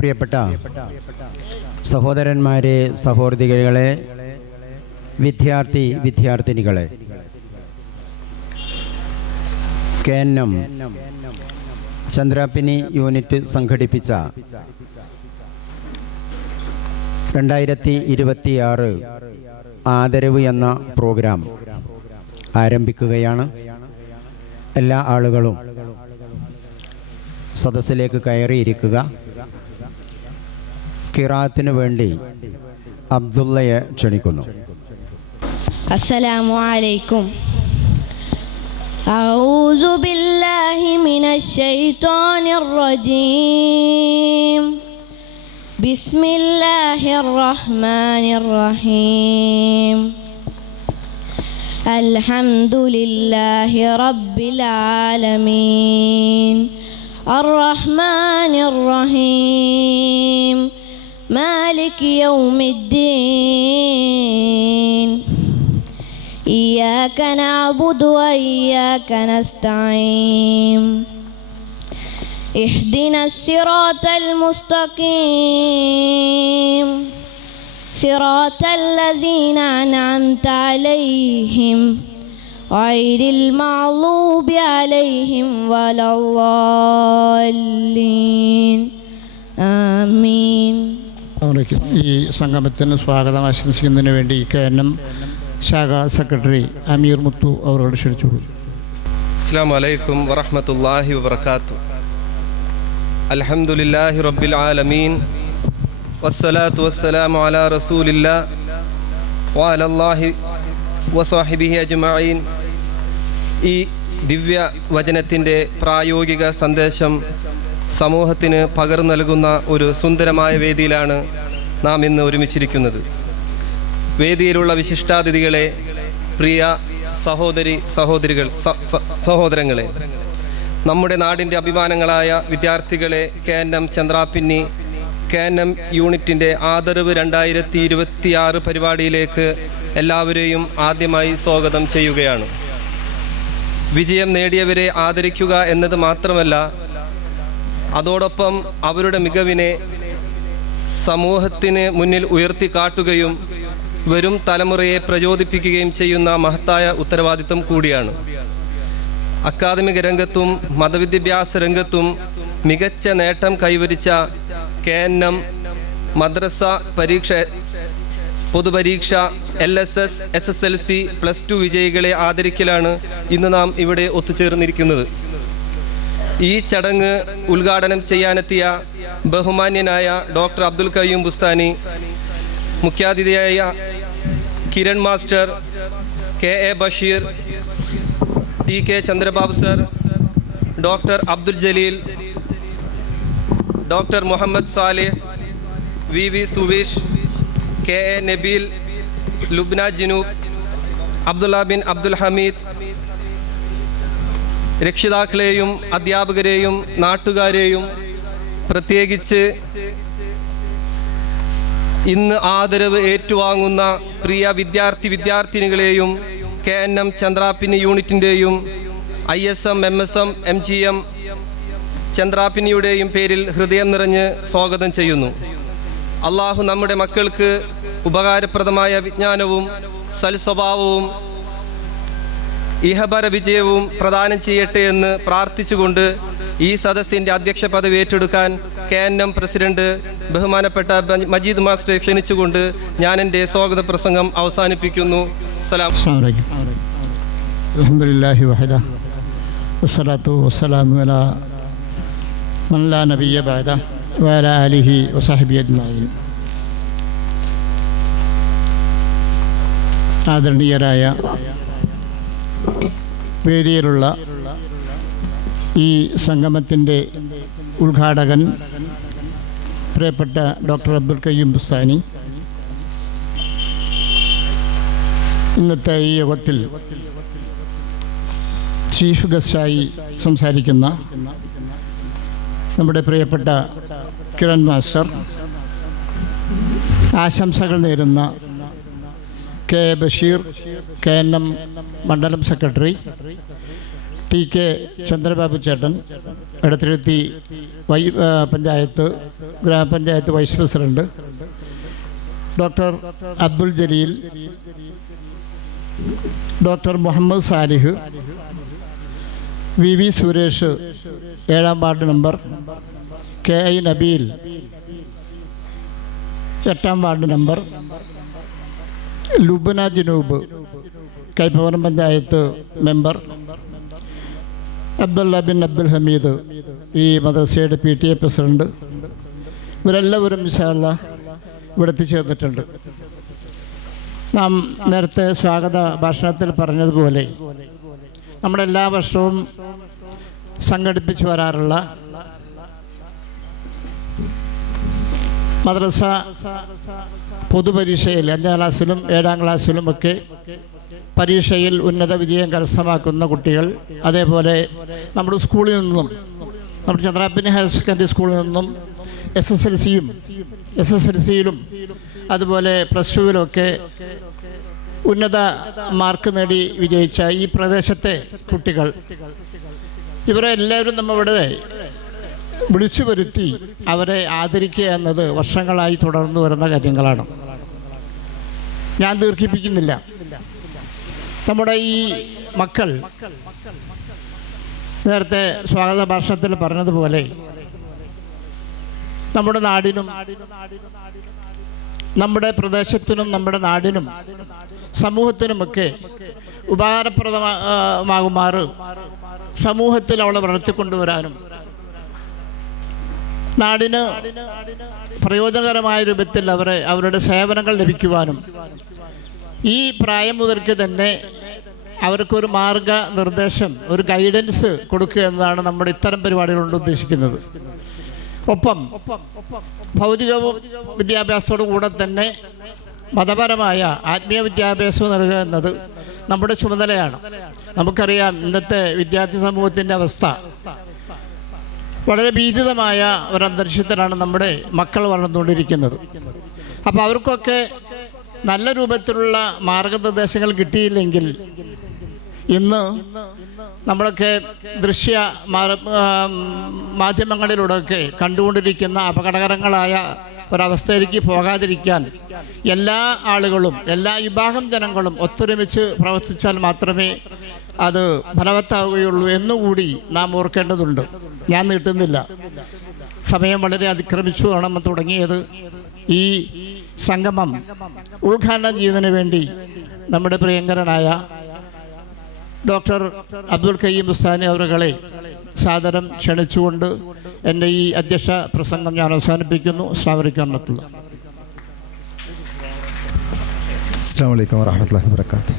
പ്രിയപ്പെട്ട സഹോദരന്മാരെ, സഹോദരികളെ, വിദ്യാർത്ഥിനികളെ, KNM ചന്ദ്രാപിനി യൂണിറ്റ് സംഘടിപ്പിച്ച 2026 ആദരവ് എന്ന പ്രോഗ്രാം ആരംഭിക്കുകയാണ്. എല്ലാ ആളുകളും സദസ്സിലേക്ക് കയറിയിരിക്കുക. ഖിറാഅത്തിന് വേണ്ടി അബ്ദുള്ളയെ ക്ഷണിക്കുന്നു. അസ്സലാമു അലൈക്കും. أعوذ بالله من الشيطان الرجيم. بسم الله الرحمن الرحيم. الحمد لله رب العالمين الرحمن الرحيم مالك يوم الدين إياك نعبد وإياك نستعين اهدنا الصراط المستقيم صراط الذين أنعمت عليهم غير المغضوب عليهم ولا الضالين آمين. ഈ സംഗമത്തിന് സ്വാഗതം ആശംസിക്കുന്നതിന് വേണ്ടി KNM ശാഖ സെക്രട്ടറി അമീർ മുത്തു അവരോട് ക്ഷണിച്ചു. അസ്സലാമു അലൈക്കും വറഹ്മത്തുള്ളാഹി വബറകാതുഹു. അൽഹംദുലില്ലാഹി റബ്ബിൽ ആലമീൻ വസ്സലാത്തു വസ്സലാമു അലാ റസൂലില്ലാഹ് വഅലല്ലാഹി വസ്വഹ്ബിഹി അജ്മഈൻ. ഈ ദിവ്യ വചനത്തിൻ്റെ പ്രായോഗിക സന്ദേശം സമൂഹത്തിന് പകർന്നു നൽകുന്ന ഒരു സുന്ദരമായ വേദിയിലാണ് നാം ഇന്ന് ഒരുമിച്ചിരിക്കുന്നത്. വേദിയിലുള്ള വിശിഷ്ടാതിഥികളെ, പ്രിയ സഹോദരങ്ങളെ, നമ്മുടെ നാടിൻ്റെ അഭിമാനങ്ങളായ വിദ്യാർത്ഥികളെ, KNM ചന്ദ്രാപിന്നി KNM യൂണിറ്റിൻ്റെ ആദരവ് 2026 പരിപാടിയിലേക്ക് എല്ലാവരെയും ആദ്യമായി സ്വാഗതം ചെയ്യുകയാണ്. വിജയം നേടിയവരെ ആദരിക്കുക എന്നത് മാത്രമല്ല, അതോടൊപ്പം അവരുടെ മികവിനെ സമൂഹത്തിന് മുന്നിൽ ഉയർത്തിക്കാട്ടുകയും വരും തലമുറയെ പ്രചോദിപ്പിക്കുകയും ചെയ്യുന്ന മഹത്തായ ഉത്തരവാദിത്വം കൂടിയാണ്. അക്കാദമിക രംഗത്തും മതവിദ്യാഭ്യാസ രംഗത്തും മികച്ച നേട്ടം കൈവരിച്ച KNM മദ്രസ പരീക്ഷ, പൊതുപരീക്ഷ, LSS, SSLC, +2 വിജയികളെ ആദരിക്കലാണ് ഇന്ന് നാം ഇവിടെ ഒത്തുചേർന്നിരിക്കുന്നത്. ഈ ചടങ്ങ് ഉദ്ഘാടനം ചെയ്യാനെത്തിയ ബഹുമാന്യനായ ഡോക്ടർ അബ്ദുൽ ഖയ്യൂം ബുസ്താനി, മുഖ്യാതിഥിയായ Kiran master, KA Basheer, TK Chandrababu sir, doctor Abdul Jaleel, doctor Muhammad Salih, VV Suveesh, KA Nabeel, Lubna Jinoob, Abdullah bin Abdul Hameed, രക്ഷിതാക്കളെയും അധ്യാപകരെയും നാട്ടുകാരെയും പ്രത്യേകിച്ച് ഇന്ന് ആദരവ് ഏറ്റുവാങ്ങുന്ന പ്രിയ വിദ്യാർത്ഥിനികളെയും KNM Chandrapinni യൂണിറ്റിൻ്റെയും ISM, MSM, MGM ചന്ദ്രാപിന്നിയുടെയും പേരിൽ ഹൃദയം നിറഞ്ഞ് സ്വാഗതം ചെയ്യുന്നു. അള്ളാഹു നമ്മുടെ മക്കൾക്ക് ഉപകാരപ്രദമായ വിജ്ഞാനവും സൽസ്വഭാവവും ഇഹപര വിജയവും പ്രദാനം ചെയ്യട്ടെ എന്ന് പ്രാർത്ഥിച്ചുകൊണ്ട് ഈ സദസ്സിൻ്റെ അധ്യക്ഷ പദവി ഏറ്റെടുക്കാൻ KNM പ്രസിഡന്റ് ബഹുമാനപ്പെട്ട മജീദ് മാസ്റ്ററെ ക്ഷണിച്ചുകൊണ്ട് ഞാൻ എൻ്റെ സ്വാഗത പ്രസംഗം അവസാനിപ്പിക്കുന്നു. അൽഹംദുലില്ലാഹി വഹദ വസ്സലാത്തു വസ്സലാമു അലാ മൻ ലാ നബിയ്യ ബഅദ വഅലാ ആലിഹി വസഹ്ബിഹി അജ്മഈൻ. ആദരണീയരായ വേദിയിലുള്ള ഈ സംഗമത്തിൻ്റെ ഉദ്ഘാടകൻ പ്രിയപ്പെട്ട ഡോക്ടർ അബ്ദുൽ ഖയ്യൂം ബുസ്താനി, ഇന്നത്തെ ഈ യോഗത്തിൽ ചീഫ് ഗസ്റ്റായി സംസാരിക്കുന്ന നമ്മുടെ പ്രിയപ്പെട്ട കിരൺ മാസ്റ്റർ, ആശംസകൾ നേരുന്ന KA ബഷീർ, KNM മണ്ഡലം സെക്രട്ടറി, TK ചന്ദ്രബാബു ചേട്ടൻ, എടത്തിരുത്തി ഗ്രാമപഞ്ചായത്ത് vice president doctor Abdul Jaleel, doctor Muhammad Salih, V Suresh 7-ാം വാർഡ് മെമ്പർ, KI നബീൽ 8-ാം ward member, Lubna Janoob Kaippavaram panchayat member, Abdullah bin Abdul Hameed ഈ മദ്രസയുടെ PTA പ്രസിഡന്റ്, ഇവരെല്ലാവരും ഇൻഷാ അല്ലാഹ് ഇവിടെ എത്തിച്ചേർന്നിട്ടുണ്ട്. നാം നേരത്തെ സ്വാഗത ഭാഷണത്തിൽ പറഞ്ഞതുപോലെ നമ്മുടെ എല്ലാ വർഷവും സംഘടിപ്പിച്ചു വരാറുള്ള മദ്രസ പൊതുപരീക്ഷയിൽ 5-ാം ക്ലാസ്സിലും 7-ാം ക്ലാസ്സിലും ഒക്കെ പരീക്ഷയിൽ ഉന്നത വിജയം കരസ്ഥമാക്കുന്ന കുട്ടികൾ, അതേപോലെ നമ്മുടെ സ്കൂളിൽ നിന്നും, നമ്മുടെ ചന്ദ്രാപ്പിനി ഹയർ സെക്കൻഡറി സ്കൂളിൽ നിന്നും SSLCയിലും അതുപോലെ +2-വിലൊക്കെ ഉന്നത മാർക്ക് നേടി വിജയിച്ച ഈ പ്രദേശത്തെ കുട്ടികൾ, ഇവരെ എല്ലാവരും നമ്മളിവിടെ വിളിച്ചു വരുത്തി അവരെ ആദരിക്കുക എന്നത് വർഷങ്ങളായി തുടർന്നു വരുന്ന കാര്യങ്ങളാണ്. ഞാൻ ദീർഘിപ്പിക്കുന്നില്ല. നമ്മുടെ ഈ മക്കൾ നേരത്തെ സ്വാഗത ഭാഷണത്തിൽ പറഞ്ഞതുപോലെ നമ്മുടെ നാടിനും നമ്മുടെ പ്രദേശത്തിനും നമ്മുടെ നാടിനും സമൂഹത്തിനുമൊക്കെ ഉപകാരപ്രദമാകുമാറ് സമൂഹത്തിൽ അവളെ വളർത്തിക്കൊണ്ടുവരാനും നാടിന് പ്രയോജനകരമായ രൂപത്തിൽ അവരുടെ സേവനങ്ങൾ ലഭിക്കുവാനും ഈ പ്രായം മുതൽക്ക് തന്നെ അവർക്കൊരു മാർഗനിർദ്ദേശം, ഒരു ഗൈഡൻസ് കൊടുക്കുക എന്നതാണ് നമ്മുടെ ഇത്തരം പരിപാടികൾ കൊണ്ട് ഉദ്ദേശിക്കുന്നത്. ഒപ്പം ഭൗതികവും വിദ്യാഭ്യാസത്തോടു കൂടെ തന്നെ മതപരമായ ആത്മീയ വിദ്യാഭ്യാസവും നൽകുക എന്നത് നമ്മുടെ ചുമതലയാണ്. നമുക്കറിയാം ഇന്നത്തെ വിദ്യാർത്ഥി സമൂഹത്തിൻ്റെ അവസ്ഥ. വളരെ ഭീതിതമായ ഒരന്തരീക്ഷത്തിലാണ് നമ്മുടെ മക്കൾ വളർന്നുകൊണ്ടിരിക്കുന്നത്. അപ്പോൾ അവർക്കൊക്കെ നല്ല രൂപത്തിലുള്ള മാർഗനിർദ്ദേശങ്ങൾ കിട്ടിയില്ലെങ്കിൽ ഇന്ന് നമ്മളൊക്കെ ദൃശ്യ മാധ്യമങ്ങളിലൂടെയൊക്കെ കണ്ടുകൊണ്ടിരിക്കുന്ന അപകടകരങ്ങളായ ഒരവസ്ഥയിലേക്ക് പോകാതിരിക്കാൻ എല്ലാ ആളുകളും, എല്ലാ വിഭാഗം ജനങ്ങളും ഒത്തൊരുമിച്ച് പ്രവർത്തിച്ചാൽ മാത്രമേ അത് ഫലവത്താവുകയുള്ളൂ എന്നുകൂടി നാം ഓർക്കേണ്ടതുണ്ട്. ഞാൻ നീട്ടുന്നില്ല, സമയം വളരെ അതിക്രമിച്ചു ആണ് തുടങ്ങിയത്. ഈ സംഗമം ഉദ്ഘാടനം ചെയ്യുന്നതിന് വേണ്ടി നമ്മുടെ പ്രിയങ്കരനായ ഡോക്ടർ അബ്ദുൽ കയ്യൂം ബുസ്താനി അവരുകളെ സാദരം ക്ഷണിച്ചുകൊണ്ട് എൻ്റെ ഈ അധ്യക്ഷ പ്രസംഗം ഞാൻ അവസാനിപ്പിക്കുന്നു. അസ്സലാമു അലൈക്കും വറഹ്മത്തുള്ളാഹി. അസ്സലാമു അലൈക്കും വറഹ്മത്തുള്ളാഹി വബറകാതുഹു.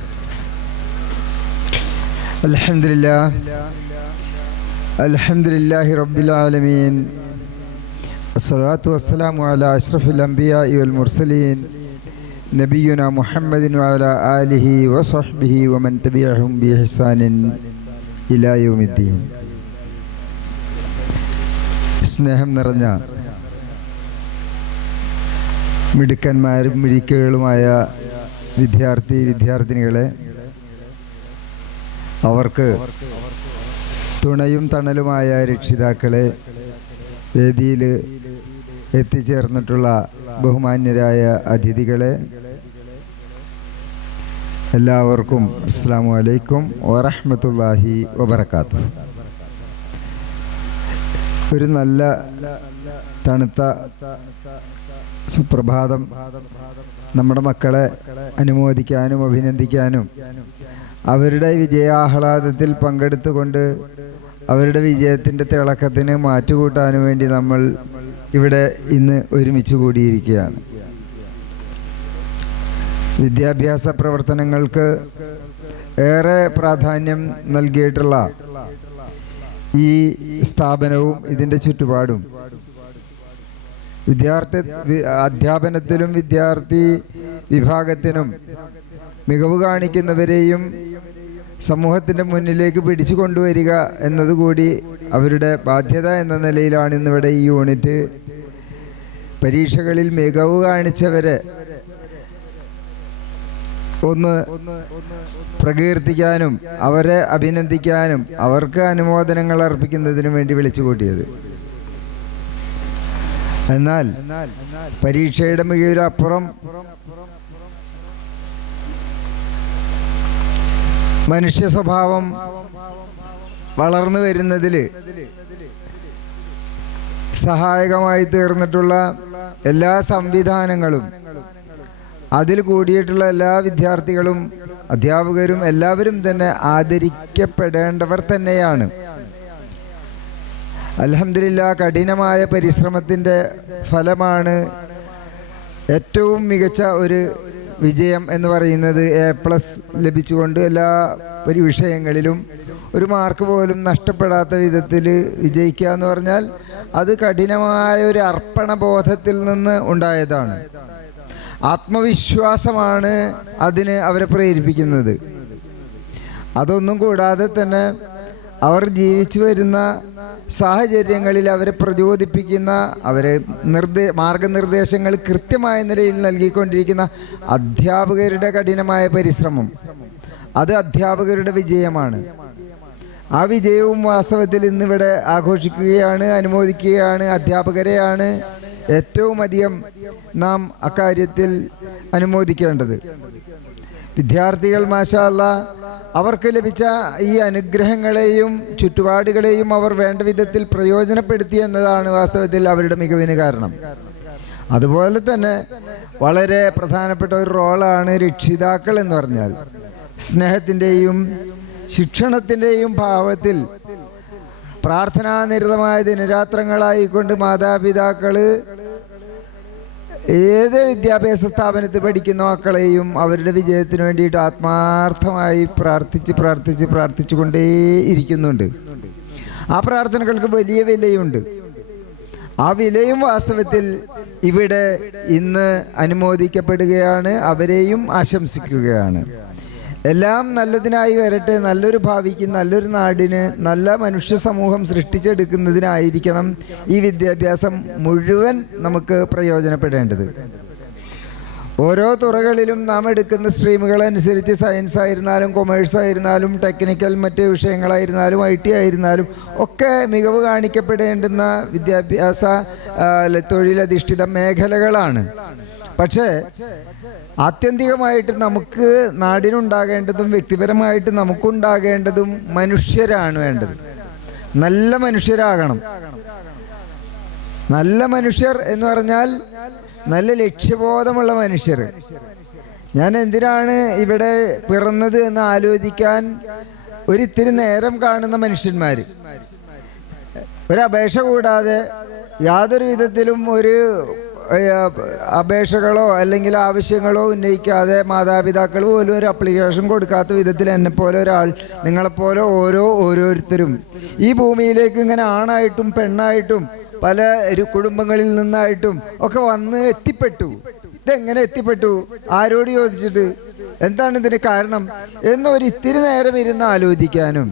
അൽഹംദുലില്ലാഹി റബ്ബിൽ ആലമീൻ. അസ്സലാത്തു വസ്സലാമു അലാ അഷ്റഫിൽ അംബിയാഇ വൽ മുർസലീൻ നബിയുനാ മുഹമ്മദിൻ വഅലാ ആലിഹി വസഹ്ബിഹി വമൻ തബിഅഹും ബിഇഹ്സാനിൻ ഇലാ യൗമിദ്ദീൻ. സ്നേഹം നിറഞ്ഞ മിടുക്കന്മാരും മിടുക്കുകളുമായ വിദ്യാർത്ഥിനികളെ, അവർക്ക് തുണയും തണലുമായ രക്ഷിതാക്കളെ, വേദിയിൽ എത്തിച്ചേർന്നിട്ടുള്ള ബഹുമാന്യരായ അതിഥികളെ, എല്ലാവർക്കും അസ്സലാമു അലൈക്കും വറഹ്മത്തുള്ളാഹി വബറകാതുഹു. ഒരു നല്ല തണുത്ത സുപ്രഭാതം നമ്മുടെ മക്കളെ അനുമോദിക്കാനും അഭിനന്ദിക്കാനും അവരുടെ വിജയാഹ്ലാദത്തിൽ പങ്കെടുത്തുകൊണ്ട് അവരുടെ വിജയത്തിൻ്റെ തിളക്കത്തിന് മാറ്റുകൂട്ടാനും വേണ്ടി നമ്മൾ ഇവിടെ ഇന്ന് ഒരുമിച്ച് കൂടിയിരിക്കുകയാണ്. വിദ്യാഭ്യാസ പ്രവർത്തനങ്ങൾക്ക് ഏറെ പ്രാധാന്യം നൽകിയിട്ടുള്ള ഈ സ്ഥാപനവും ഇതിൻ്റെ ചുറ്റുപാടും അധ്യാപനത്തിലും വിദ്യാർത്ഥി വിഭാഗത്തിനും മികവ് കാണിക്കുന്നവരെയും സമൂഹത്തിൻ്റെ മുന്നിലേക്ക് പിടിച്ചു കൊണ്ടുവരിക എന്നതുകൂടി അവരുടെ ബാധ്യത എന്ന നിലയിലാണ് ഇന്നിവിടെ ഈ യൂണിറ്റ് പരീക്ഷകളിൽ മികവ് കാണിച്ചവരെ ഒന്ന് പ്രകീർത്തിക്കാനും അവരെ അഭിനന്ദിക്കാനും അവർക്ക് അനുമോദനങ്ങൾ അർപ്പിക്കുന്നതിനും വേണ്ടി വിളിച്ചു കൂട്ടിയത്. എന്നാൽ പരീക്ഷയുടെ മികവിലപ്പുറം മനുഷ്യ സ്വഭാവം വളർന്നു വരുന്നതിൽ സഹായകമായി തീർന്നിട്ടുള്ള എല്ലാ സംവിധാനങ്ങളും, അതിൽ കൂടിയിട്ടുള്ള എല്ലാ വിദ്യാർത്ഥികളും അധ്യാപകരും എല്ലാവരും തന്നെ ആദരിക്കപ്പെടേണ്ടവർ തന്നെയാണ്. അൽഹംദുലില്ലാ, കഠിനമായ പരിശ്രമത്തിൻ്റെ ഫലമാണ് ഏറ്റവും മികച്ച ഒരു വിജയം എന്ന് പറയുന്നത്. A+ ലഭിച്ചുകൊണ്ട് എല്ലാ വിഷയങ്ങളിലും ഒരു മാർക്ക് പോലും നഷ്ടപ്പെടാത്ത വിധത്തിൽ വിജയിക്കുക എന്ന് പറഞ്ഞാൽ അത് കഠിനമായ ഒരു അർപ്പണബോധത്തിൽ നിന്ന് ഉണ്ടായതാണ്. ആത്മവിശ്വാസമാണ് അതിന് അവരെ പ്രേരിപ്പിക്കുന്നത്. അതൊന്നും കൂടാതെ തന്നെ അവർ ജീവിച്ചു വരുന്ന സാഹചര്യങ്ങളിൽ അവരെ പ്രചോദിപ്പിക്കുന്ന, അവരെ മാർഗനിർദ്ദേശങ്ങൾ കൃത്യമായ നിലയിൽ നൽകിക്കൊണ്ടിരിക്കുന്ന അധ്യാപകരുടെ കഠിനമായ പരിശ്രമം, അത് അധ്യാപകരുടെ വിജയമാണ്. ആ വിജയവും വാസ്തവത്തിൽ ഇന്നിവിടെ ആഘോഷിക്കുകയാണ്, അനുമോദിക്കുകയാണ്. അധ്യാപകരെയാണ് ഏറ്റവും അധികം നാം അക്കാര്യത്തിൽ അനുമോദിക്കേണ്ടത്. വിദ്യാർത്ഥികൾ മാഷാ അല്ലാ, അവർക്ക് ലഭിച്ച ഈ അനുഗ്രഹങ്ങളെയും ചുറ്റുപാടുകളെയും അവർ വേണ്ട വിധത്തിൽ പ്രയോജനപ്പെടുത്തി എന്നതാണ് വാസ്തവത്തിൽ അവരുടെ മികവിന് കാരണം. അതുപോലെ തന്നെ വളരെ പ്രധാനപ്പെട്ട ഒരു റോളാണ് രക്ഷിതാക്കൾ എന്ന് പറഞ്ഞാൽ. സ്നേഹത്തിൻ്റെയും ശിക്ഷണത്തിൻ്റെയും ഭാവത്തിൽ പ്രാർത്ഥനാനിരതമായ ദിനരാത്രങ്ങളായിക്കൊണ്ട് മാതാപിതാക്കൾ ഏത് വിദ്യാഭ്യാസ സ്ഥാപനത്തിൽ പഠിക്കുന്ന മക്കളെയും അവരുടെ വിജയത്തിന് വേണ്ടിയിട്ട് ആത്മാർത്ഥമായി പ്രാർത്ഥിച്ചു കൊണ്ടേയിരിക്കുന്നുണ്ട്. ആ പ്രാർത്ഥനകൾക്ക് വലിയ വിലയുണ്ട്. ആ വിലയും വാസ്തവത്തിൽ ഇവിടെ ഇന്ന് അനുമോദിക്കപ്പെടുകയാണ്, അവരെയും ആശംസിക്കുകയാണ്. എല്ലാം നല്ലതിനായി വരട്ടെ. നല്ലൊരു ഭാവിക്ക്, നല്ലൊരു നാടിന്, നല്ല മനുഷ്യ സമൂഹം സൃഷ്ടിച്ചെടുക്കുന്നതിനായിരിക്കണം ഈ വിദ്യാഭ്യാസം മുഴുവൻ നമുക്ക് പ്രയോജനപ്പെടേണ്ടത്. ഓരോ തുറകളിലും നാം എടുക്കുന്ന സ്ട്രീമുകളനുസരിച്ച് സയൻസ് ആയിരുന്നാലും കൊമേഴ്സ് ആയിരുന്നാലും ടെക്നിക്കൽ മറ്റ് വിഷയങ്ങളായിരുന്നാലും IT ആയിരുന്നാലും ഒക്കെ മികവ് കാണിക്കപ്പെടേണ്ടുന്ന വിദ്യാഭ്യാസ തൊഴിലധിഷ്ഠിത മേഖലകളാണ്. പക്ഷേ ആത്യന്തികമായിട്ട് നമുക്ക് നാടിനുണ്ടാകേണ്ടതും വ്യക്തിപരമായിട്ട് നമുക്കുണ്ടാകേണ്ടതും മനുഷ്യരാണ് വേണ്ടത്. നല്ല മനുഷ്യരാകണം. നല്ല മനുഷ്യർ എന്ന് പറഞ്ഞാൽ നല്ല ലക്ഷ്യബോധമുള്ള മനുഷ്യർ. ഞാൻ എന്തിനാണ് ഇവിടെ പിറന്നത് എന്ന് ആലോചിക്കാൻ ഒരിത്തിരി നേരം കാണുന്ന മനുഷ്യന്മാർ, ഒരപേക്ഷ കൂടാതെ യാതൊരു വിധത്തിലും ഒരു അപേക്ഷകളോ അല്ലെങ്കിൽ ആവശ്യങ്ങളോ ഉന്നയിക്കാതെ മാതാപിതാക്കൾ പോലും ഒരു അപ്ലിക്കേഷൻ കൊടുക്കാത്ത വിധത്തിൽ എന്നെപ്പോലെ ഒരാൾ, നിങ്ങളെപ്പോലെ ഓരോരുത്തരും ഈ ഭൂമിയിലേക്ക് ഇങ്ങനെ ആണായിട്ടും പെണ്ണായിട്ടും പല കുടുംബങ്ങളിൽ നിന്നായിട്ടും ഒക്കെ വന്ന് എത്തിപ്പെട്ടു. ഇതെങ്ങനെ എത്തിപ്പെട്ടു? ആരോട് ചോദിച്ചിട്ട്? എന്താണ് ഇതിന് കാരണം എന്നൊരു ഇത്തിരി നേരം ഇരുന്ന് ആലോചിക്കാനും,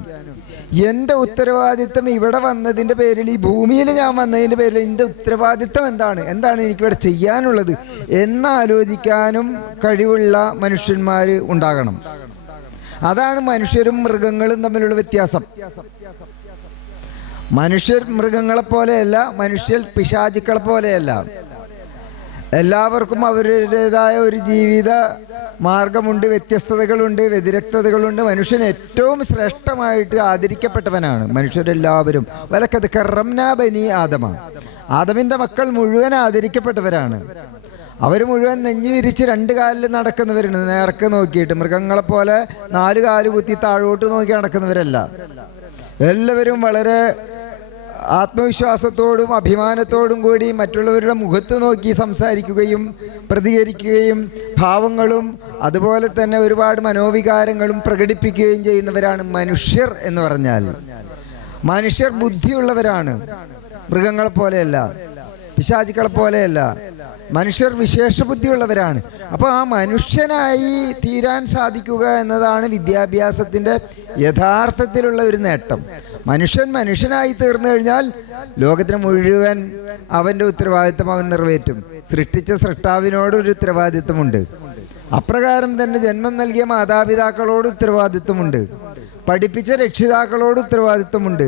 എൻ്റെ ഉത്തരവാദിത്തം ഇവിടെ വന്നതിൻ്റെ പേരിൽ, ഈ ഭൂമിയിൽ ഞാൻ വന്നതിൻ്റെ പേരിൽ എൻ്റെ ഉത്തരവാദിത്തം എന്താണ് എനിക്കിവിടെ ചെയ്യാനുള്ളത് എന്നാലോചിക്കാനും കഴിവുള്ള മനുഷ്യന്മാർ ഉണ്ടാകണം. അതാണ് മനുഷ്യരും മൃഗങ്ങളും തമ്മിലുള്ള വ്യത്യാസം. മനുഷ്യർ മൃഗങ്ങളെ പോലെയല്ല, മനുഷ്യർ പിശാചുക്കളെ പോലെയല്ല. എല്ലാവർക്കും അവരുടേതായ ഒരു ജീവിത മാർഗമുണ്ട്, വ്യത്യസ്തതകളുണ്ട്, വ്യതിരക്തതകളുണ്ട്. മനുഷ്യൻ ഏറ്റവും ശ്രേഷ്ഠമായിട്ട് ആദരിക്കപ്പെട്ടവനാണ്. മനുഷ്യരെല്ലാവരും വലക്കത് കറംനാ ബനി ആദമ, ആദമിൻ്റെ മക്കൾ മുഴുവൻ ആദരിക്കപ്പെട്ടവരാണ്. അവർ മുഴുവൻ നെഞ്ഞു വിരിച്ച് 2 കാലിൽ നടക്കുന്നവരാണ്, നേർക്ക് നോക്കിയിട്ട്. മൃഗങ്ങളെപ്പോലെ 4 കാല് കുത്തി താഴോട്ട് നോക്കി നടക്കുന്നവരല്ല. എല്ലാവരും വളരെ ആത്മവിശ്വാസത്തോടും അഭിമാനത്തോടും കൂടി മറ്റുള്ളവരുടെ മുഖത്ത് നോക്കി സംസാരിക്കുകയും പ്രതികരിക്കുകയും ഭാവങ്ങളും അതുപോലെ തന്നെ ഒരുപാട് മനോവികാരങ്ങളും പ്രകടിപ്പിക്കുകയും ചെയ്യുന്നവരാണ് മനുഷ്യർ എന്ന് പറഞ്ഞാൽ. മനുഷ്യർ ബുദ്ധിയുള്ളവരാണ്, മൃഗങ്ങളെ പോലെയല്ല, പിശാചുക്കളെ പോലെയല്ല. മനുഷ്യർ വിശേഷ ബുദ്ധിയുള്ളവരാണ്. അപ്പോൾ ആ മനുഷ്യനായി തീരാൻ സാധിക്കുക എന്നതാണ് വിദ്യാഭ്യാസത്തിൻ്റെ യഥാർത്ഥത്തിലുള്ള ഒരു നേട്ടം. മനുഷ്യനായി തീർന്നു കഴിഞ്ഞാൽ ലോകത്തിന് മുഴുവൻ അവൻ്റെ ഉത്തരവാദിത്വം അവൻ നിറവേറ്റും. സൃഷ്ടിച്ച സൃഷ്ടാവിനോടൊരു ഉത്തരവാദിത്വമുണ്ട്. അപ്രകാരം തന്നെ ജന്മം നൽകിയ മാതാപിതാക്കളോട് ഉത്തരവാദിത്വമുണ്ട്. പഠിപ്പിച്ച രക്ഷിതാക്കളോട് ഉത്തരവാദിത്വമുണ്ട്.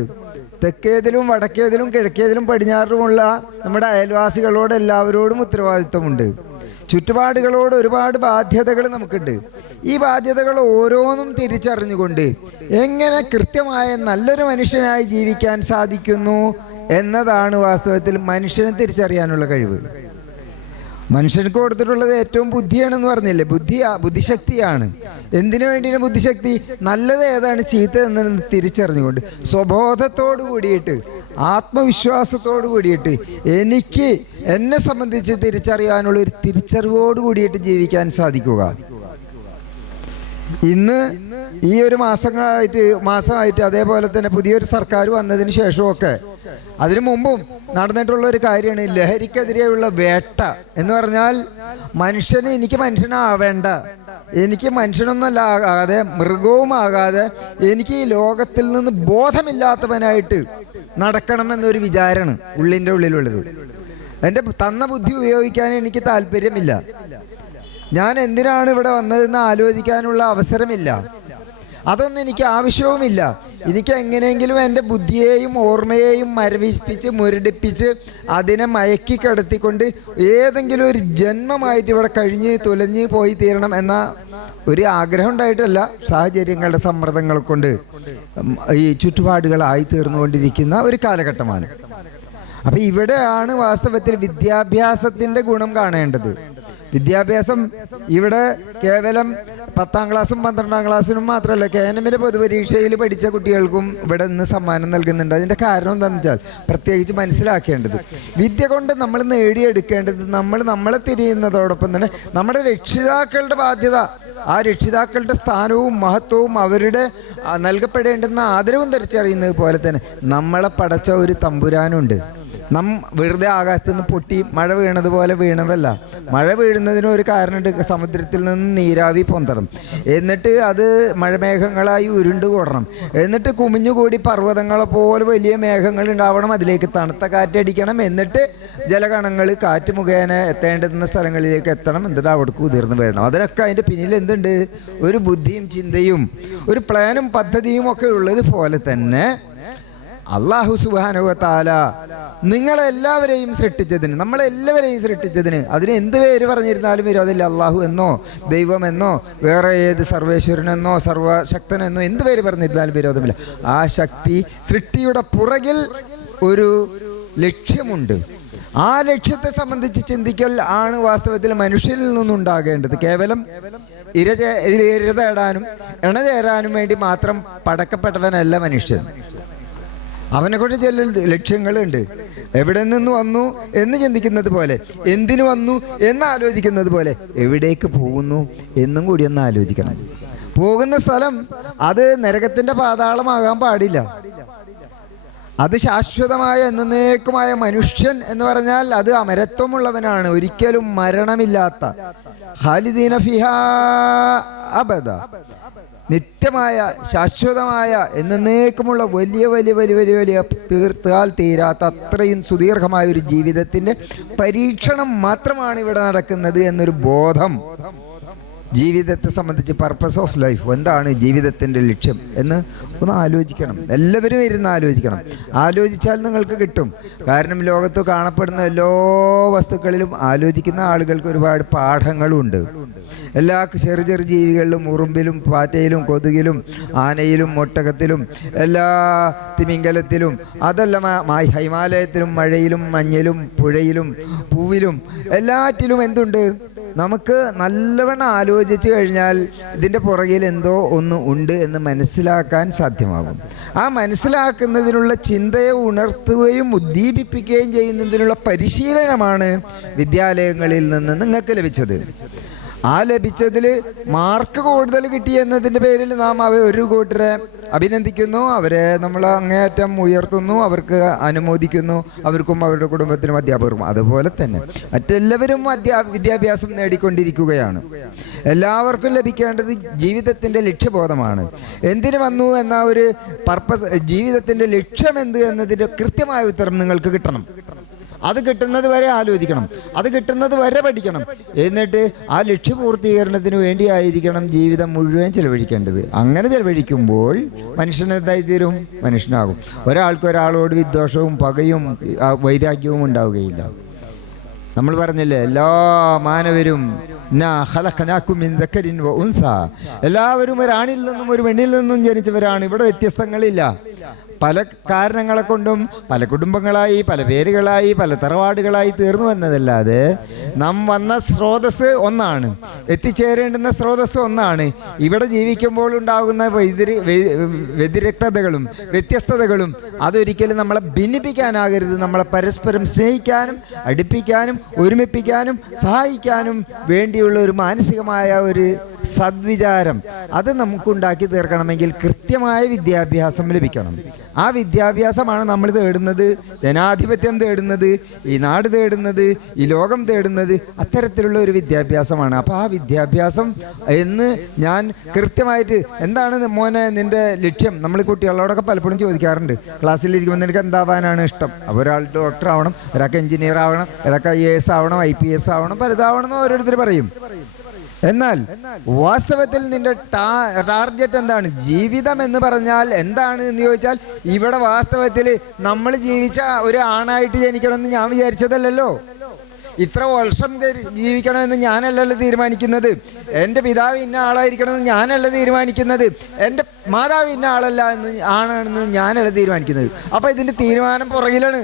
തെക്കേതിലും വടക്കേതിലും കിഴക്കേതിലും പടിഞ്ഞാറിലുമുള്ള നമ്മുടെ അയൽവാസികളോട് എല്ലാവരോടും ഉത്തരവാദിത്വമുണ്ട്. ചുറ്റുപാടുകളോട് ഒരുപാട് ബാധ്യതകൾ നമുക്കുണ്ട്. ഈ ബാധ്യതകൾ ഓരോന്നും തിരിച്ചറിഞ്ഞുകൊണ്ട് എങ്ങനെ കൃത്യമായ നല്ലൊരു മനുഷ്യനായി ജീവിക്കാൻ സാധിക്കുന്നു എന്നതാണ് വാസ്തവത്തിൽ മനുഷ്യനെ തിരിച്ചറിയാനുള്ള കഴിവ്. മനുഷ്യർക്ക് കൊടുത്തിട്ടുള്ളത് ഏറ്റവും ബുദ്ധിയാണെന്ന് പറഞ്ഞില്ലേ? ബുദ്ധിശക്തിയാണ്. എന്തിനു വേണ്ടിയാണ് ബുദ്ധിശക്തി? നല്ലത് ഏതാണ്, ചീത്ത എന്നതെന്ന് തിരിച്ചറിഞ്ഞുകൊണ്ട് സ്വബോധത്തോടു കൂടിയിട്ട് ആത്മവിശ്വാസത്തോടു കൂടിയിട്ട് എനിക്ക് എന്നെ സംബന്ധിച്ച് തിരിച്ചറിയാനുള്ള ഒരു തിരിച്ചറിവോട് കൂടിയിട്ട് ജീവിക്കാൻ സാധിക്കുക. ഇന്ന് ഈ ഒരു മാസമായിട്ട് അതേപോലെ തന്നെ പുതിയൊരു സർക്കാർ വന്നതിന് ശേഷമൊക്കെ അതിനു മുമ്പും നടന്നിട്ടുള്ള ഒരു കാര്യമാണ് ലഹരിക്കെതിരെയുള്ള വേട്ട എന്ന് പറഞ്ഞാൽ എനിക്ക് മനുഷ്യനാവേണ്ട, എനിക്ക് മനുഷ്യനൊന്നല്ല ആകാതെ മൃഗവുമാകാതെ എനിക്ക് ഈ ലോകത്തിൽ നിന്ന് ബോധമില്ലാത്തവനായിട്ട് നടക്കണമെന്നൊരു വിചാരമാണ് ഉള്ളിൻ്റെ ഉള്ളിലുള്ളത്. എൻ്റെ തന്ന ബുദ്ധി ഉപയോഗിക്കാൻ എനിക്ക് താല്പര്യമില്ല. ഞാൻ എന്തിനാണ് ഇവിടെ വന്നതെന്ന് ആലോചിക്കാനുള്ള അവസരമില്ല. അതൊന്നും എനിക്ക് ആവശ്യവുമില്ല. എനിക്ക് എങ്ങനെയെങ്കിലും എൻ്റെ ബുദ്ധിയെയും ഓർമ്മയെയും മരവിപ്പിച്ച് മുരടിപ്പിച്ച് അതിനെ മയക്കി കിടത്തിക്കൊണ്ട് ഏതെങ്കിലും ഒരു ജന്മമായിട്ട് ഇവിടെ കഴിഞ്ഞ് തുലഞ്ഞ് പോയി തീരണം എന്ന ഒരു ആഗ്രഹം ഉണ്ടായിട്ടല്ല, സാഹചര്യങ്ങളുടെ സമ്മർദ്ദങ്ങൾ കൊണ്ട് ഈ ചുറ്റുപാടുകളായി തീർന്നുകൊണ്ടിരിക്കുന്ന ഒരു കാലഘട്ടമാണ്. അപ്പം ഇവിടെയാണ് വാസ്തവത്തിൽ വിദ്യാഭ്യാസത്തിൻ്റെ ഗുണം കാണേണ്ടത്. വിദ്യാഭ്യാസം ഇവിടെ കേവലം 10ാം ക്ലാസ്സും 12ാം ക്ലാസ്സിനും മാത്രമല്ല, KNM പൊതുപരീക്ഷയിൽ പഠിച്ച കുട്ടികൾക്കും ഇവിടെ നിന്ന് സമ്മാനം നൽകുന്നുണ്ട്. അതിൻ്റെ കാരണം എന്താണെന്ന് വെച്ചാൽ പ്രത്യേകിച്ച് മനസ്സിലാക്കേണ്ടത് വിദ്യ കൊണ്ട് നമ്മൾ നേടിയെടുക്കേണ്ടത് നമ്മളെ തിരിയുന്നതോടൊപ്പം തന്നെ നമ്മുടെ രക്ഷിതാക്കളുടെ ബാധ്യത, ആ രക്ഷിതാക്കളുടെ സ്ഥാനവും മഹത്വവും അവരുടെ നൽകപ്പെടേണ്ടുന്ന ആദരവും തിരിച്ചറിയുന്നത് പോലെ തന്നെ നമ്മളെ പടച്ച ഒരു തമ്പുരാനുണ്ട്. വെറുതെ ആകാശത്ത് നിന്ന് പൊട്ടി മഴ വീണതുപോലെ വീണതല്ല. മഴ വീഴുന്നതിന് ഒരു കാരണമുണ്ട്. സമുദ്രത്തിൽ നിന്ന് നീരാവി പൊന്തണം, എന്നിട്ട് അത് മഴമേഘങ്ങളായി ഉരുണ്ടുകൂടണം, എന്നിട്ട് കുമിഞ്ഞുകൂടി പർവ്വതങ്ങളെ പോലെ വലിയ മേഘങ്ങൾ ഉണ്ടാവണം, അതിലേക്ക് തണുത്ത കാറ്റടിക്കണം, എന്നിട്ട് ജലകണങ്ങൾ കാറ്റ് മുഖേന എത്തേണ്ടുന്ന സ്ഥലങ്ങളിലേക്ക് എത്തണം, എന്നിട്ട് അവിടേക്ക് ഉതിർന്ന് വീഴണം. അതിനൊക്കെ അതിൻ്റെ പിന്നിൽ എന്തുണ്ട്? ഒരു ബുദ്ധിയും ചിന്തയും ഒരു പ്ലാനും പദ്ധതിയും ഒക്കെ ഉള്ളത് പോലെ തന്നെ അല്ലാഹു സുബ്ഹാനഹു വ തആല നമ്മളെല്ലാവരെയും സൃഷ്ടിച്ചതിന് അതിന് എന്ത് പേര് പറഞ്ഞിരുന്നാലും വരും. അതിൽ അള്ളാഹു എന്നോ ദൈവമെന്നോ വേറെ ഏത് സർവേശ്വരനെന്നോ സർവശക്തനെന്നോ എന്ത് പേര് പറഞ്ഞിരുന്നാലും വിരോധമില്ല. ആ ശക്തി സൃഷ്ടിയുടെ പുറകിൽ ഒരു ലക്ഷ്യമുണ്ട്. ആ ലക്ഷ്യത്തെ സംബന്ധിച്ച് ചിന്തിക്കൽ ആണ് വാസ്തവത്തിൽ മനുഷ്യരിൽ നിന്നുണ്ടാകേണ്ടത്. കേവലം ഇര തേടാനും ഇണ ചേരാനും വേണ്ടി മാത്രം പടക്കപ്പെട്ടവനല്ല മനുഷ്യൻ. അവനെക്കൊണ്ട് ചില ലക്ഷ്യങ്ങളുണ്ട്. എവിടെ നിന്ന് വന്നു എന്ന് ചിന്തിക്കുന്നത് പോലെ, എന്തിനു വന്നു എന്ന് ആലോചിക്കുന്നത് പോലെ, എവിടേക്ക് പോകുന്നു എന്നും കൂടി ഒന്ന് ആലോചിക്കണം. പോകുന്ന സ്ഥലം അത് നരകത്തിൻ്റെ പാതാളമാകാൻ പാടില്ല. അത് ശാശ്വതമായ എന്നേക്കുമായ മനുഷ്യൻ എന്ന് പറഞ്ഞാൽ അത് അമരത്വമുള്ളവനാണ്, ഒരിക്കലും മരണമില്ലാത്ത, ഖാലിദീന ഫിഹാ അബദ, നിത്യമായ ശാശ്വതമായ എന്നേക്കുമുള്ള വലിയ വലിയ വലിയ വലിയ വലിയ തീർത്താൽ തീരാത്ത അത്രയും സുദീർഘമായ ഒരു ജീവിതത്തിൻ്റെ പരീക്ഷണം മാത്രമാണ് ഇവിടെ നടക്കുന്നത് എന്നൊരു ബോധം ജീവിതത്തെ സംബന്ധിച്ച് പർപ്പസ് ഓഫ് ലൈഫ്, എന്താണ് ജീവിതത്തിൻ്റെ ലക്ഷ്യം എന്ന് ഒന്ന് ആലോചിക്കണം. എല്ലാവരും ഇരുന്ന് ആലോചിച്ചാൽ നിങ്ങൾക്ക് കിട്ടും. കാരണം ലോകത്ത് കാണപ്പെടുന്ന എല്ലാ വസ്തുക്കളിലും ആലോചിക്കുന്ന ആളുകൾക്ക് ഒരുപാട് പാഠങ്ങളുണ്ട്. എല്ലാ ചെറു ചെറു ജീവികളിലും, ഉറുമ്പിലും പാറ്റയിലും കൊതുകിലും ആനയിലും ഒട്ടകത്തിലും എല്ലാ തിമിംഗലത്തിലും, അതെല്ലാം ഹിമാലയത്തിലും മഴയിലും മഞ്ഞിലും പുഴയിലും പൂവിലും എല്ലാറ്റിലും എന്തുണ്ട്? നമുക്ക് നല്ലവണ്ണം ആലോചിച്ച് കഴിഞ്ഞാൽ ഇതിൻ്റെ പുറകിൽ എന്തോ ഒന്ന് ഉണ്ട് എന്ന് മനസ്സിലാക്കാൻ സാധ്യമാകും. ആ മനസ്സിലാക്കുന്നതിനുള്ള ചിന്തയെ ഉണർത്തുകയും ഉദ്ദീപിപ്പിക്കുകയും ചെയ്യുന്നതിനുള്ള പരിശീലനമാണ് വിദ്യാലയങ്ങളിൽ നിന്ന് നിങ്ങൾക്ക് ലഭിച്ചത്. ആ ലഭിച്ചതിൽ മാർക്ക് കൂടുതൽ കിട്ടി എന്നതിൻ്റെ പേരിൽ നാം ഒരു കൂട്ടരെ അഭിനന്ദിക്കുന്നു, അവരെ നമ്മൾ അങ്ങേയറ്റം ഉയർത്തുന്നു, അവർക്ക് അനുമോദിക്കുന്നു, അവർക്കും അവരുടെ കുടുംബത്തിനും അധ്യാപകർക്കും. അതുപോലെ തന്നെ മറ്റെല്ലാവരും വിദ്യാഭ്യാസം നേടിക്കൊണ്ടിരിക്കുകയാണ്. എല്ലാവർക്കും ലഭിക്കേണ്ടത് ജീവിതത്തിൻ്റെ ലക്ഷ്യബോധമാണ്. എന്തിനു വന്നു എന്ന ഒരു പർപ്പസ്, ജീവിതത്തിൻ്റെ ലക്ഷ്യം എന്ത് എന്നതിൻ്റെ കൃത്യമായ ഉത്തരം നിങ്ങൾക്ക് കിട്ടണം. അത് കിട്ടുന്നത് വരെ ആലോചിക്കണം, അത് കിട്ടുന്നത് വരെ പഠിക്കണം. എന്നിട്ട് ആ ലക്ഷ്യപൂർത്തീകരണത്തിന് വേണ്ടിയായിരിക്കണം ജീവിതം മുഴുവൻ ചെലവഴിക്കേണ്ടത്. അങ്ങനെ ചെലവഴിക്കുമ്പോൾ മനുഷ്യൻ എന്തായിത്തീരും? മനുഷ്യനാകും. ഒരാൾക്ക് ഒരാളോട് വിദ്വേഷവും പകയും വൈരാഗ്യവും ഉണ്ടാവുകയില്ല. നമ്മൾ പറഞ്ഞില്ലേ, എല്ലാ മാനവരും എല്ലാവരും ഒരാണിൽ നിന്നും ഒരു പെണ്ണിൽ നിന്നും ജനിച്ചവരാണ്. ഇവിടെ വ്യത്യസ്തങ്ങളില്ല. പല കാരണങ്ങളെ കൊണ്ടും പല കുടുംബങ്ങളായി, പല പേരുകളായി, പല തറവാടുകളായി തീർന്നു വന്നതല്ലാതെ നാം വന്ന സ്രോതസ് ഒന്നാണ്, എത്തിച്ചേരേണ്ടുന്ന സ്രോതസ് ഒന്നാണ്. ഇവിടെ ജീവിക്കുമ്പോൾ ഉണ്ടാകുന്ന വ്യതിരിക്തതകളും വ്യത്യസ്തതകളും അതൊരിക്കലും നമ്മളെ ഭിന്നിപ്പിക്കാനാകരുത്. നമ്മളെ പരസ്പരം സ്നേഹിക്കാനും അടുപ്പിക്കാനും ഒരുമിപ്പിക്കാനും സഹായിക്കാനും വേണ്ടിയുള്ള ഒരു മാനസികമായ ഒരു സദ്വിചാരം അത് നമുക്കുണ്ടാക്കി തീർക്കണമെങ്കിൽ കൃത്യമായ വിദ്യാഭ്യാസം ലഭിക്കണം. ആ വിദ്യാഭ്യാസമാണ് നമ്മൾ തേടുന്നത്, ജനാധിപത്യം തേടുന്നത്, ഈ നാട് തേടുന്നത്, ഈ ലോകം തേടുന്നത്. അത്തരത്തിലുള്ള ഒരു വിദ്യാഭ്യാസമാണ്. അപ്പോൾ ആ വിദ്യാഭ്യാസം എന്ന് ഞാൻ കൃത്യമായിട്ട്, എന്താണ് മോനെ നിൻ്റെ ലക്ഷ്യം? നമ്മൾ കുട്ടികളോടൊക്കെ പലപ്പോഴും ചോദിക്കാറുണ്ട്, ക്ലാസ്സിലിരിക്കുമ്പോൾ നിനക്ക് എന്താവാനാണ് ഇഷ്ടം? അപ്പോൾ ഒരാൾ ഡോക്ടർ ആവണം, ഒരാൾക്ക് എഞ്ചിനീയർ ആവണം, ഒരാൾക്ക് IAS ആവണം, IPS ആവണം, പലതാവണം എന്ന് ഓരോരുത്തർ പറയും. എന്നാൽ വാസ്തവത്തിൽ നിന്റെ ടാർഗറ്റ് എന്താണ്? ജീവിതം എന്ന് പറഞ്ഞാൽ എന്താണ് എന്ന് ചോദിച്ചാൽ, ഇവിടെ വാസ്തവത്തിൽ നമ്മൾ ജീവിച്ച ഒരു ആണായിട്ട് ജനിക്കണമെന്ന് ഞാൻ വിചാരിച്ചതല്ലല്ലോ. ഇത്ര വർഷം ജീവിക്കണമെന്ന് ഞാനല്ലല്ലോ തീരുമാനിക്കുന്നത്. എൻ്റെ പിതാവ് ഇന്ന ആളായിരിക്കണമെന്ന് ഞാനല്ല തീരുമാനിക്കുന്നത്. എൻ്റെ മാതാവ് ഇന്ന ആളല്ല ആണെന്ന് ഞാനല്ല തീരുമാനിക്കുന്നത്. അപ്പോൾ ഇതിൻ്റെ തീരുമാനം പുറകിലാണ്.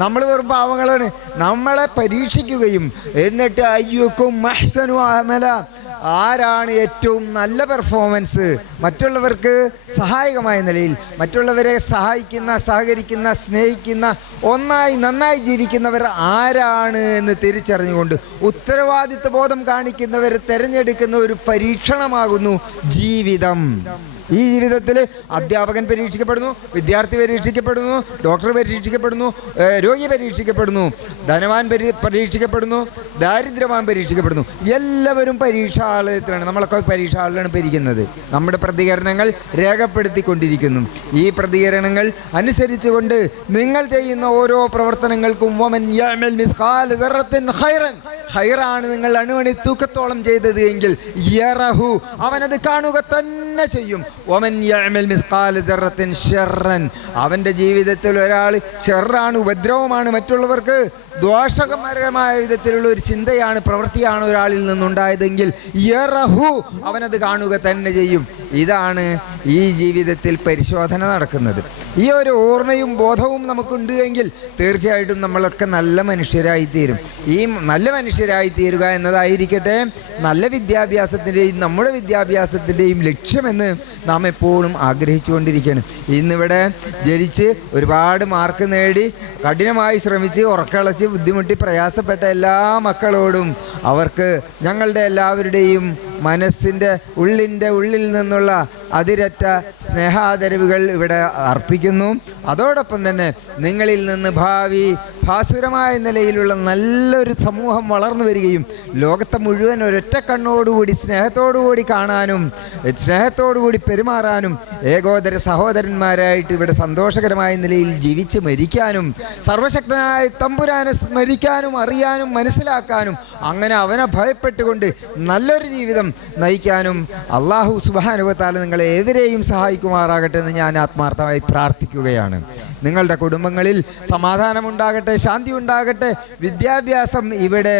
നമ്മൾ വെറും പാവങ്ങളാണ്. നമ്മളെ പരീക്ഷിക്കുകയും എന്നിട്ട് അയ്യുക്കും മഹ്സനു അമല, ആരാണ് ഏറ്റവും നല്ല പെർഫോമൻസ്, മറ്റുള്ളവർക്ക് സഹായകമായ നിലയിൽ മറ്റുള്ളവരെ സഹായിക്കുന്ന, സഹകരിക്കുന്ന, സ്നേഹിക്കുന്ന, നന്നായി ജീവിക്കുന്നവർ ആരാണ് എന്ന് തിരിച്ചറിഞ്ഞുകൊണ്ട് ഉത്തരവാദിത്വ ബോധം കാണിക്കുന്നവരെ തിരഞ്ഞെടുക്കുന്ന ഒരു പരീക്ഷണമാകുന്നു ജീവിതം. ഈ ജീവിതത്തിൽ അധ്യാപകൻ പരീക്ഷിക്കപ്പെടുന്നു, വിദ്യാർത്ഥി പരീക്ഷിക്കപ്പെടുന്നു, ഡോക്ടർ പരീക്ഷിക്കപ്പെടുന്നു, രോഗി പരീക്ഷിക്കപ്പെടുന്നു, ധനവാൻ പരീക്ഷിക്കപ്പെടുന്നു, ദാരിദ്ര്യവാൻ പരീക്ഷിക്കപ്പെടുന്നു. എല്ലാവരും പരീക്ഷാലയത്തിലാണ്. നമ്മളൊക്കെ പരീക്ഷാളിലാണ് ഇരിക്കുന്നത്. നമ്മുടെ പ്രതികരണങ്ങൾ രേഖപ്പെടുത്തിക്കൊണ്ടിരിക്കുന്നു. ഈ പ്രതികരണങ്ങൾ അനുസരിച്ചുകൊണ്ട് നിങ്ങൾ ചെയ്യുന്ന ഓരോ പ്രവർത്തനങ്ങൾക്കും ഹൈറാണ് നിങ്ങൾ അണുവണി തൂക്കത്തോളം ചെയ്തത് എങ്കിൽ യറഹു, അവനത് കാണുക തന്നെ ചെയ്യും. അവൻ്റെ ജീവിതത്തിൽ ഒരാൾ ഷെറാണ്, ഉപദ്രവമാണ്, മറ്റുള്ളവർക്ക് ദോഷകരമായ വിധത്തിലുള്ള ഒരു ചിന്തയാണ്, പ്രവൃത്തിയാണ് ഒരാളിൽ നിന്നുണ്ടായതെങ്കിൽ യറഹു, അവനത് കാണുക തന്നെ ചെയ്യും. ഇതാണ് ഈ ജീവിതത്തിൽ പരിശോധന നടക്കുന്നത്. ഈ ഒരു ഓർമ്മയും ബോധവും നമുക്കുണ്ട് എങ്കിൽ തീർച്ചയായിട്ടും നമ്മളൊക്കെ നല്ല മനുഷ്യരായിത്തീരും. ഈ നല്ല മനുഷ്യരായിത്തീരുക എന്നതായിരിക്കട്ടെ നല്ല വിദ്യാഭ്യാസത്തിൻ്റെയും നമ്മുടെ വിദ്യാഭ്യാസത്തിൻ്റെയും ലക്ഷ്യമെന്ന് നാം എപ്പോഴും ആഗ്രഹിച്ചുകൊണ്ടിരിക്കുകയാണ്. ഇന്നിവിടെ ജനിച്ച് ഒരുപാട് മാർക്ക് നേടി കഠിനമായി ശ്രമിച്ച് ഉറക്കളച്ച് ബുദ്ധിമുട്ടി പ്രയാസപ്പെട്ട എല്ലാ മക്കളോടും അവർക്ക് ഞങ്ങളുടെ എല്ലാവരുടെയും മനസ്സിൻ്റെ ഉള്ളിൽ നിന്നുള്ള അതിരറ്റ സ്നേഹാദരവുകൾ ഇവിടെ അർപ്പിക്കുന്നു. അതോടൊപ്പം തന്നെ നിങ്ങളിൽ നിന്ന് ഭാവി ഭാസുരമായ നിലയിലുള്ള നല്ലൊരു സമൂഹം വളർന്നു വരികയും ലോകത്തെ മുഴുവൻ ഒരൊറ്റ കണ്ണോടുകൂടി സ്നേഹത്തോടുകൂടി കാണാനും സ്നേഹത്തോടുകൂടി പെരുമാറാനും ഏകോദര സഹോദരന്മാരായിട്ട് ഇവിടെ സന്തോഷകരമായ നിലയിൽ ജീവിച്ച് മരിക്കാനും സർവശക്തനായ തമ്പുരാനെ സ്മരിക്കാനും അറിയാനും മനസ്സിലാക്കാനും അങ്ങനെ അവനെ ഭയപ്പെട്ടുകൊണ്ട് നല്ലൊരു ജീവിതം നയിക്കാനും അള്ളാഹു സുബ്ഹാനഹു വ തആല നിങ്ങളെ ഏവരെയും സഹായിക്കുമാറാകട്ടെ എന്ന് ഞാൻ ആത്മാർത്ഥമായി പ്രാർത്ഥിക്കുകയാണ്. നിങ്ങളുടെ കുടുംബങ്ങളിൽ സമാധാനമുണ്ടാകട്ടെ, ശാന്തി ഉണ്ടാകട്ടെ, വിദ്യാഭ്യാസം ഇവിടെ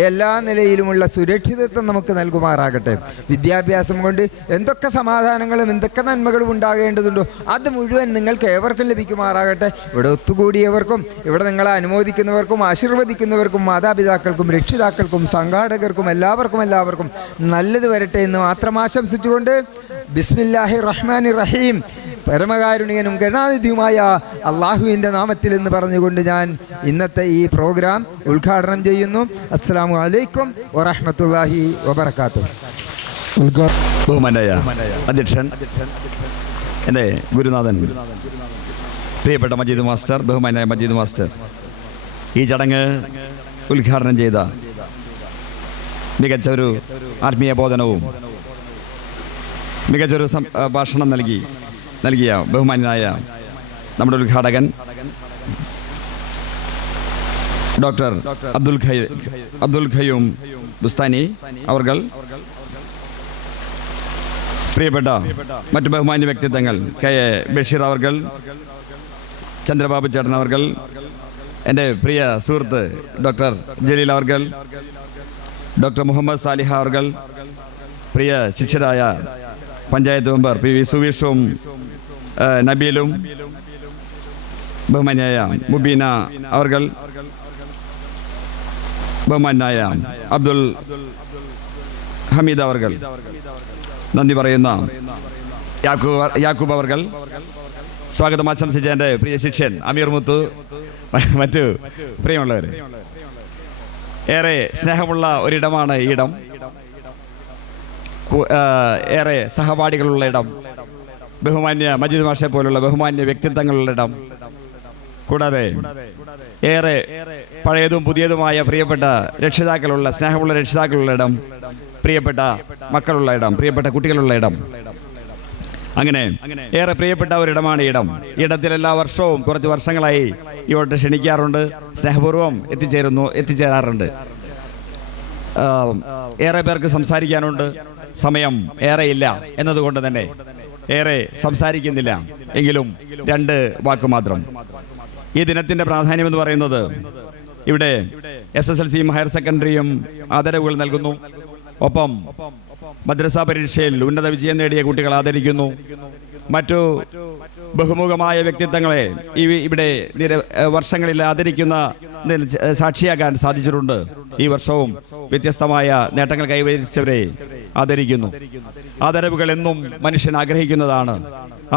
എല്ലാ നിലയിലുമുള്ള സുരക്ഷിതത്വം നമുക്ക് നൽകുമാറാകട്ടെ. വിദ്യാഭ്യാസം കൊണ്ട് എന്തൊക്കെ സമാധാനങ്ങളും എന്തൊക്കെ നന്മകളും ഉണ്ടാകേണ്ടതുണ്ടോ അത് മുഴുവൻ നിങ്ങൾക്ക് ഏവർക്കും ലഭിക്കുമാറാകട്ടെ. ഇവിടെ ഒത്തുകൂടിയവർക്കും ഇവിടെ നിങ്ങളെ അനുമോദിക്കുന്നവർക്കും ആശീർവദിക്കുന്നവർക്കും മാതാപിതാക്കൾക്കും രക്ഷിതാക്കൾക്കും സംഘാടകർക്കും എല്ലാവർക്കും നല്ലത് വരട്ടെ എന്ന് മാത്രം ആശംസിച്ചുകൊണ്ട് ബിസ്മില്ലാഹിർ റഹ്മാനിർ റഹീം, പരമകാരുണികനും കരുണാനിധിയുമായ അള്ളാഹുവിൻ്റെ നാമത്തിൽ എന്ന് പറഞ്ഞുകൊണ്ട് ഞാൻ ഇന്നത്തെ ഈ പ്രോഗ്രാം ഉദ്ഘാടനം ചെയ്യുന്നു. അസ്സലാമു അലൈക്കും വറഹ്മത്തുള്ളാഹി വബറകാതുഹു. ബഹുമാനായ അധ്യക്ഷൻ, എൻ്റെ ഗുരുനാഥൻ പ്രിയപ്പെട്ട മജീദ് മാസ്റ്റർ, ബഹുമാനായ മജീദ് മാസ്റ്റർ ഈ ചടങ്ങ് ഉദ്ഘാടനം ചെയ്ത മികച്ച ഒരു ആത്മീയ ബോധനവും മികച്ചൊരു ഭാഷണം നൽകിയ ബഹുമാനായ നമ്മുടെ ഉദ്ഘാടകൻ ഡോക്ടർ അബ്ദുൽ ഖയ്യൂം ബുസ്താനി അവർകൾ, പ്രിയപ്പെട്ട മറ്റു ബഹുമാന്യ വ്യക്തിത്വങ്ങൾ കെ എ ബഷീർ അവർകൾ, ചന്ദ്രബാബു ചേട്ടൻ അവർകൾ, എൻ്റെ പ്രിയ സുഹൃത്ത് ഡോക്ടർ ജലീൽ അവർകൾ, ഡോക്ടർ മുഹമ്മദ് സാലിഹ അവർകൾ, പ്രിയ ശിഷ്യരായ പഞ്ചായത്ത് മെമ്പർ പി വി സുവീഷും നബീലും, ബഹുമാന്യായ മുബീന അവർകൾ, ബഹുമാന്യായ അബ്ദുൽ ഹമീദ് അവർകൾ, നന്ദി പറയുന്ന യാക്കൂബ് അവർകൾ, സ്വാഗതം ആശംസിച്ച എൻ്റെ പ്രിയ ശിഷ്യൻ അമീർ മുത്തു, മറ്റു പ്രിയമുള്ളവർ, ഏറെ സ്നേഹമുള്ള ഒരിടമാണ് ഈ ഇടം, ഏറെ സഹപാഠികളുള്ള ഇടം, ബഹുമാന്യ മജീദ് മാഷെ പോലുള്ള ബഹുമാന്യ വ്യക്തിത്വങ്ങളുള്ള ഇടം, കൂടാതെ ഏറെ പഴയതും പുതിയതുമായ പ്രിയപ്പെട്ട രക്ഷിതാക്കളുള്ള സ്നേഹമുള്ള രക്ഷിതാക്കളുള്ള ഇടം, പ്രിയപ്പെട്ട മക്കളുള്ള ഇടം, പ്രിയപ്പെട്ട കുട്ടികളുള്ള ഇടം, അങ്ങനെ ഏറെ പ്രിയപ്പെട്ട ഒരിടമാണ് ഇടം. ഇടത്തിൽ എല്ലാ വർഷവും കുറച്ച് വർഷങ്ങളായി ഇവോട്ട് ക്ഷണിക്കാറുണ്ട്, സ്നേഹപൂർവ്വം എത്തിച്ചേരാറുണ്ട്. ഏറെ പേർക്ക് സംസാരിക്കാനുണ്ട്, സമയം ഏറെയില്ല എന്നതുകൊണ്ട് തന്നെ ഏറെ സംസാരിക്കുന്നില്ല. എങ്കിലും 2 വാക്ക് മാത്രം. ഈ ദിനത്തിൻ്റെ പ്രാധാന്യം എന്ന് പറയുന്നത്, ഇവിടെ SSLCയും ഹയർ സെക്കൻഡറിയും ആദരവുകൾ നൽകുന്നു. ഒപ്പം മദ്രസ പരീക്ഷയിൽ ഉന്നത വിജയം നേടിയ കുട്ടികൾ ആദരിക്കുന്നു. മറ്റു ബഹുമുഖമായ വ്യക്തിത്വങ്ങളെ ഇവിടെ വർഷങ്ങളിൽ ആദരിക്കുന്ന സാക്ഷിയാകാൻ സാധിച്ചിട്ടുണ്ട്. ഈ വർഷവും വ്യത്യസ്തമായ നേട്ടങ്ങൾ കൈവരിച്ചവരെ ആദരിക്കുന്നു. ആദരവുകൾ എന്നും മനുഷ്യൻ ആഗ്രഹിക്കുന്നതാണ്.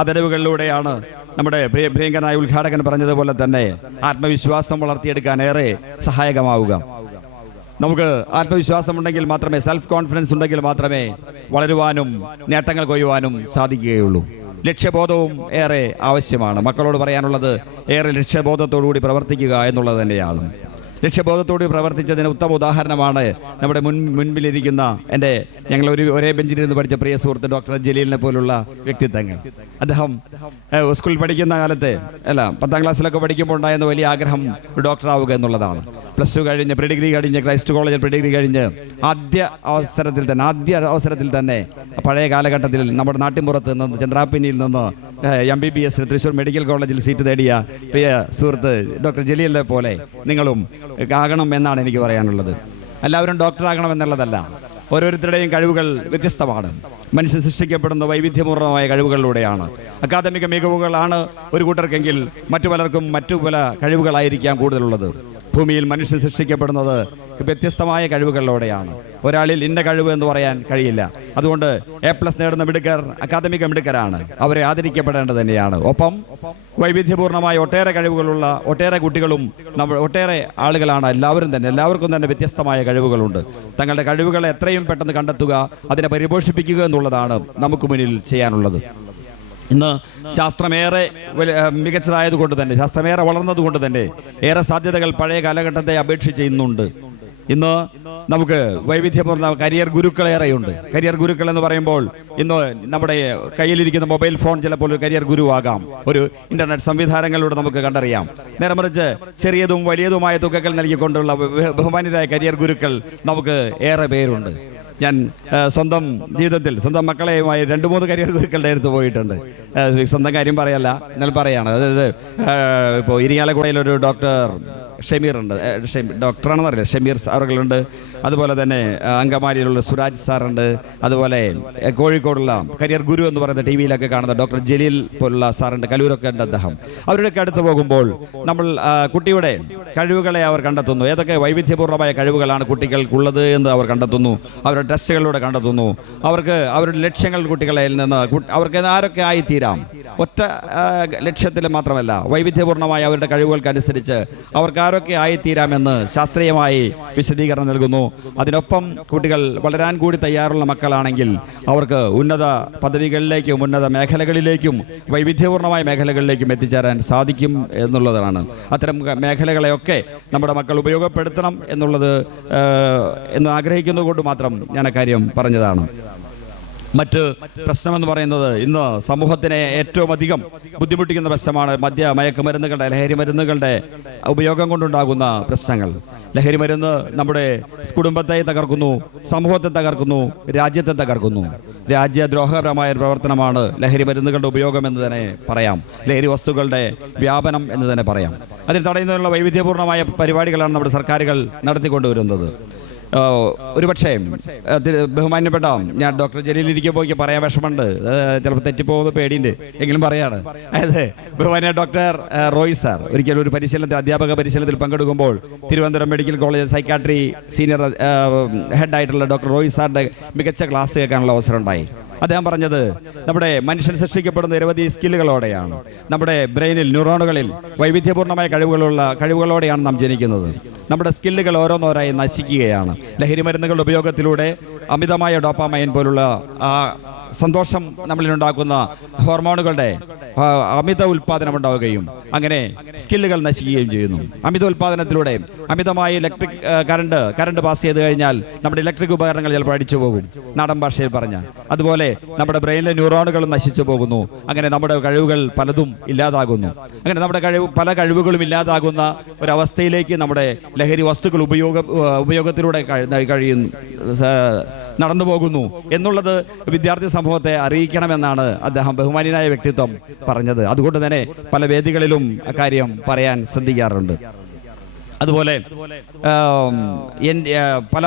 ആദരവുകളിലൂടെയാണ് നമ്മുടെ പ്രിയങ്കരനായ ഉദ്ഘാടകൻ പറഞ്ഞതുപോലെ തന്നെ ആത്മവിശ്വാസം വളർത്തിയെടുക്കാൻ ഏറെ സഹായകമാവുക. നമുക്ക് ആത്മവിശ്വാസമുണ്ടെങ്കിൽ മാത്രമേ, സെൽഫ് കോൺഫിഡൻസ് ഉണ്ടെങ്കിൽ മാത്രമേ വളരുവാനും നേട്ടങ്ങൾ കൊയ്യുവാനും സാധിക്കുകയുള്ളൂ. ലക്ഷ്യബോധവും ഏറെ ആവശ്യമാണ്. മക്കളോട് പറയാനുള്ളത് ഏറെ ലക്ഷ്യബോധത്തോടുകൂടി പ്രവർത്തിക്കുക എന്നുള്ളത് തന്നെയാണ്. ലക്ഷ്യബോധത്തോട് പ്രവർത്തിച്ചതിന് ഉത്തമ ഉദാഹരണമാണ് നമ്മുടെ മുൻപിലിരിക്കുന്ന ഞങ്ങൾ ഒരേ ബെഞ്ചിലിരുന്ന് പഠിച്ച പ്രിയ സുഹൃത്ത് ഡോക്ടർ ജലീലിനെ പോലുള്ള വ്യക്തിത്വങ്ങൾ. അദ്ദേഹം സ്കൂളിൽ പഠിക്കുന്ന കാലത്ത് 10ാം ക്ലാസ്സിലൊക്കെ പഠിക്കുമ്പോൾ ഉണ്ടായിരുന്ന വലിയ ആഗ്രഹം ഡോക്ടറാവുക എന്നുള്ളതാണ്. +2 കഴിഞ്ഞ് പ്രീഡിഗ്രി കഴിഞ്ഞ് ക്രൈസ്റ്റ് കോളേജിൽ പ്രീഡിഗ്രി കഴിഞ്ഞ് ആദ്യ അവസരത്തിൽ തന്നെ പഴയ കാലഘട്ടത്തിൽ നമ്മുടെ നാട്ടിൻപുറത്ത് നിന്ന് ചന്ദ്രാപ്പിന്നിയിൽ നിന്ന് MBBS തൃശ്ശൂർ മെഡിക്കൽ കോളേജിൽ സീറ്റ് നേടിയ പ്രിയ സുഹൃത്ത് ഡോക്ടർ ജലീലിനെ പോലെ നിങ്ങളും ആകണം എന്നാണ് എനിക്ക് പറയാനുള്ളത്. എല്ലാവരും ഡോക്ടറാകണം എന്നുള്ളതല്ല. ഓരോരുത്തരുടെയും കഴിവുകൾ വ്യത്യസ്തമാണ്. മനുഷ്യൻ സൃഷ്ടിക്കപ്പെടുന്ന വൈവിധ്യപൂർണ്ണമായ കഴിവുകളിലൂടെയാണ്. അക്കാദമിക മികവുകളാണ് ഒരു കൂട്ടർക്കെങ്കിൽ മറ്റു പലർക്കും മറ്റു പല കഴിവുകളായിരിക്കാം കൂടുതലുള്ളത്. ഭൂമിയിൽ മനുഷ്യൻ സൃഷ്ടിക്കപ്പെടുന്നത് വ്യത്യസ്തമായ കഴിവുകളിലൂടെയാണ്. ഒരാളിൽ ഇന്ന കഴിവ് എന്ന് പറയാൻ കഴിയില്ല. അതുകൊണ്ട് A+ നേടുന്ന മിടുക്കർ അക്കാദമിക മിടുക്കരാണ്. അവരെ ആദരിക്കപ്പെടേണ്ടത് തന്നെയാണ്. ഒപ്പം വൈവിധ്യപൂർണ്ണമായ ഒട്ടേറെ കഴിവുകളുള്ള ഒട്ടേറെ കുട്ടികളും ഒട്ടേറെ ആളുകളാണ്. എല്ലാവർക്കും തന്നെ വ്യത്യസ്തമായ കഴിവുകളുണ്ട്. തങ്ങളുടെ കഴിവുകളെ എത്രയും പെട്ടെന്ന് കണ്ടെത്തുക, അതിനെ പരിപോഷിപ്പിക്കുക എന്നുള്ളതാണ് നമുക്ക് മുന്നിൽ ചെയ്യാനുള്ളത്. ഇന്ന് ശാസ്ത്രമേറെ മികച്ചതായതുകൊണ്ട് തന്നെ, ശാസ്ത്രമേറെ വളർന്നതുകൊണ്ട് തന്നെ ഏറെ സാധ്യതകൾ പഴയ കാലഘട്ടത്തെ അപേക്ഷിച്ച് ഇന്നുണ്ട്. ഇന്ന് നമുക്ക് വൈവിധ്യപൂർണ്ണ കരിയർ ഗുരുക്കളേറെയുണ്ട്. കരിയർ ഗുരുക്കൾ എന്ന് പറയുമ്പോൾ ഇന്ന് നമ്മുടെ കയ്യിലിരിക്കുന്ന മൊബൈൽ ഫോൺ ചിലപ്പോൾ ഒരു കരിയർ ഗുരുവാകാം. ഒരു ഇന്റർനെറ്റ് സംവിധാനങ്ങളിലൂടെ നമുക്ക് കണ്ടറിയാം. നേരെ മറിച്ച് ചെറിയതും വലിയതുമായ തുകകൾ നൽകിക്കൊണ്ടുള്ള ബഹുമാന്യരായ കരിയർ ഗുരുക്കൾ നമുക്ക് ഏറെ പേരുണ്ട്. ഞാൻ സ്വന്തം ജീവിതത്തിൽ സ്വന്തം മക്കളെയുമായി 2-3 കരിയർ ഗുരുക്കളുടെ അടുത്ത് പോയിട്ടുണ്ട്. സ്വന്തം കാര്യം പറയല്ല, എന്നാൽ പറയാണ്. അതായത് ഇപ്പോൾ ഇരിങ്ങാലക്കുടയിലൊരു ഡോക്ടർ ഷമീർ ഉണ്ട്, ഡോക്ടറാണെന്ന് അറിയില്ല, ഷമീർ സാറുകളുണ്ട്. അതുപോലെ തന്നെ അങ്കമാലിയിലുള്ള സുരാജ് സാറുണ്ട്. അതുപോലെ കോഴിക്കോടുള്ള കരിയർ ഗുരു എന്ന് പറയുന്ന TV-യിലൊക്കെ കാണുന്ന ഡോക്ടർ ജലീൽ പോലുള്ള സാറുണ്ട്. കലൂരൊക്കെ ഉണ്ട് അദ്ദേഹം. അവരുടെയൊക്കെ അടുത്ത് പോകുമ്പോൾ നമ്മൾ കുട്ടിയുടെ കഴിവുകളെ അവർ കണ്ടെത്തുന്നു. ഏതൊക്കെ വൈവിധ്യപൂർണ്ണമായ കഴിവുകളാണ് കുട്ടികൾക്കുള്ളത് എന്ന് അവർ കണ്ടെത്തുന്നു. അവരുടെ ടെസ്റ്റുകളിലൂടെ കണ്ടെത്തുന്നു. അവരുടെ ലക്ഷ്യങ്ങൾ കുട്ടികളിൽ നിന്ന് അവർക്ക് ആരൊക്കെ ആയിത്തീരാം. ഒറ്റ ലക്ഷ്യത്തിൽ മാത്രമല്ല, വൈവിധ്യപൂർണ്ണമായ അവരുടെ കഴിവുകൾക്കനുസരിച്ച് അവർക്ക് ആരൊക്കെ ആയിത്തീരാമെന്ന് ശാസ്ത്രീയമായി വിശദീകരണം നൽകുന്നു. അതിനൊപ്പം കുട്ടികൾ വളരാൻ കൂടി തയ്യാറുള്ള മക്കളാണെങ്കിൽ അവർക്ക് ഉന്നത പദവികളിലേക്കും ഉന്നത മേഖലകളിലേക്കും വൈവിധ്യപൂർണ്ണമായ മേഖലകളിലേക്കും എത്തിച്ചേരാൻ സാധിക്കും എന്നുള്ളതാണ്. അത്തരം മേഖലകളെയൊക്കെ നമ്മുടെ മക്കൾ ഉപയോഗപ്പെടുത്തണം എന്ന് ആഗ്രഹിക്കുന്നതുകൊണ്ട് മാത്രം ഞാൻ അക്കാര്യം പറഞ്ഞതാണ്. മറ്റ് പ്രശ്നമെന്ന് പറയുന്നത് ഇന്ന് സമൂഹത്തിനെ ഏറ്റവും അധികം ബുദ്ധിമുട്ടിക്കുന്ന പ്രശ്നമാണ് മയക്കുമരുന്നുകളുടെ, ലഹരി മരുന്നുകളുടെ ഉപയോഗം കൊണ്ടുണ്ടാകുന്ന പ്രശ്നങ്ങൾ. ലഹരി മരുന്ന് നമ്മുടെ കുടുംബത്തെ തകർക്കുന്നു, സമൂഹത്തെ തകർക്കുന്നു, രാജ്യത്തെ തകർക്കുന്നു. രാജ്യദ്രോഹപരമായ പ്രവർത്തനമാണ് ലഹരി മരുന്നുകളുടെ ഉപയോഗം എന്ന് തന്നെ പറയാം. ലഹരി വസ്തുക്കളുടെ വ്യാപനം എന്ന് തന്നെ പറയാം. അതിന് തടയുന്നതിനുള്ള വൈവിധ്യപൂർണ്ണമായ പരിപാടികളാണ് നമ്മുടെ സർക്കാരുകൾ നടത്തിക്കൊണ്ടുവരുന്നത്. ഒരുപക്ഷേ ബഹുമാന്യപ്പെട്ട ഞാൻ ഡോക്ടർ ജലീലിരിക്കുമ്പോൾ പറയാൻ വിഷമമുണ്ട്, ചിലപ്പോൾ തെറ്റിപ്പോകുന്ന പേടിയുണ്ട്, എങ്കിലും പറയാണ്. അതായത് ബഹുമാന്യ ഡോക്ടർ റോയ് സാർ ഒരിക്കലും ഒരു പരിശീലനത്തിൽ, അധ്യാപക പരിശീലനത്തിൽ പങ്കെടുക്കുമ്പോൾ Thiruvananthapuram medical college psychiatry senior ഹെഡായിട്ടുള്ള ഡോക്ടർ റോയ് സാറിൻ്റെ മികച്ച ക്ലാസ് കേൾക്കാനുള്ള അവസരം ഉണ്ടായി. അദ്ദേഹം പറഞ്ഞത് നമ്മുടെ മനുഷ്യൻ സൃഷ്ടിക്കപ്പെടുന്ന നിരവധി സ്കില്ലുകളോടെയാണ്. നമ്മുടെ ബ്രെയിനിൽ, ന്യൂറോണുകളിൽ വൈവിധ്യപൂർണ്ണമായ കഴിവുകളോടെയാണ് നാം ജനിക്കുന്നത്. നമ്മുടെ സ്കില്ലുകൾ ഓരോന്നോരായി നശിക്കുകയാണ്. ലഹരി മരുന്നുകളുടെ ഉപയോഗത്തിലൂടെ അമിതമായ ഡോപ്പാമൈൻ പോലുള്ള സന്തോഷം നമ്മളിലുണ്ടാക്കുന്ന ഹോർമോണുകളുടെ അമിത ഉൽപ്പാദനം ഉണ്ടാവുകയും അങ്ങനെ സ്കില്ലുകൾ നശിക്കുകയും ചെയ്യുന്നു. അമിത ഉൽപ്പാദനത്തിലൂടെ അമിതമായി ഇലക്ട്രിക് കറണ്ട് പാസ് ചെയ്ത് കഴിഞ്ഞാൽ നമ്മുടെ ഇലക്ട്രിക് ഉപകരണങ്ങൾ ചിലപ്പോൾ അടിച്ചു പോകും, നാടൻ ഭാഷയിൽ പറഞ്ഞാൽ. അതുപോലെ നമ്മുടെ ബ്രെയിനിലെ ന്യൂറോണുകളും നശിച്ചു പോകുന്നു. അങ്ങനെ നമ്മുടെ കഴിവുകൾ പലതും ഇല്ലാതാകുന്നു. അങ്ങനെ നമ്മുടെ പല കഴിവുകളും ഇല്ലാതാകുന്ന ഒരവസ്ഥയിലേക്ക് നമ്മുടെ ലഹരി വസ്തുക്കൾ ഉപയോഗത്തിലൂടെ നടന്നു പോകുന്നു എന്നുള്ളത് വിദ്യാർത്ഥി സമൂഹത്തെ അറിയിക്കണമെന്നാണ് അദ്ദേഹം, ബഹുമാന്യനായ വ്യക്തിത്വം, പറഞ്ഞത്. അതുകൊണ്ട് തന്നെ പല വേദികളിലും അക്കാര്യം പറയാൻ ശ്രദ്ധിക്കാറുണ്ട്. അതുപോലെ പല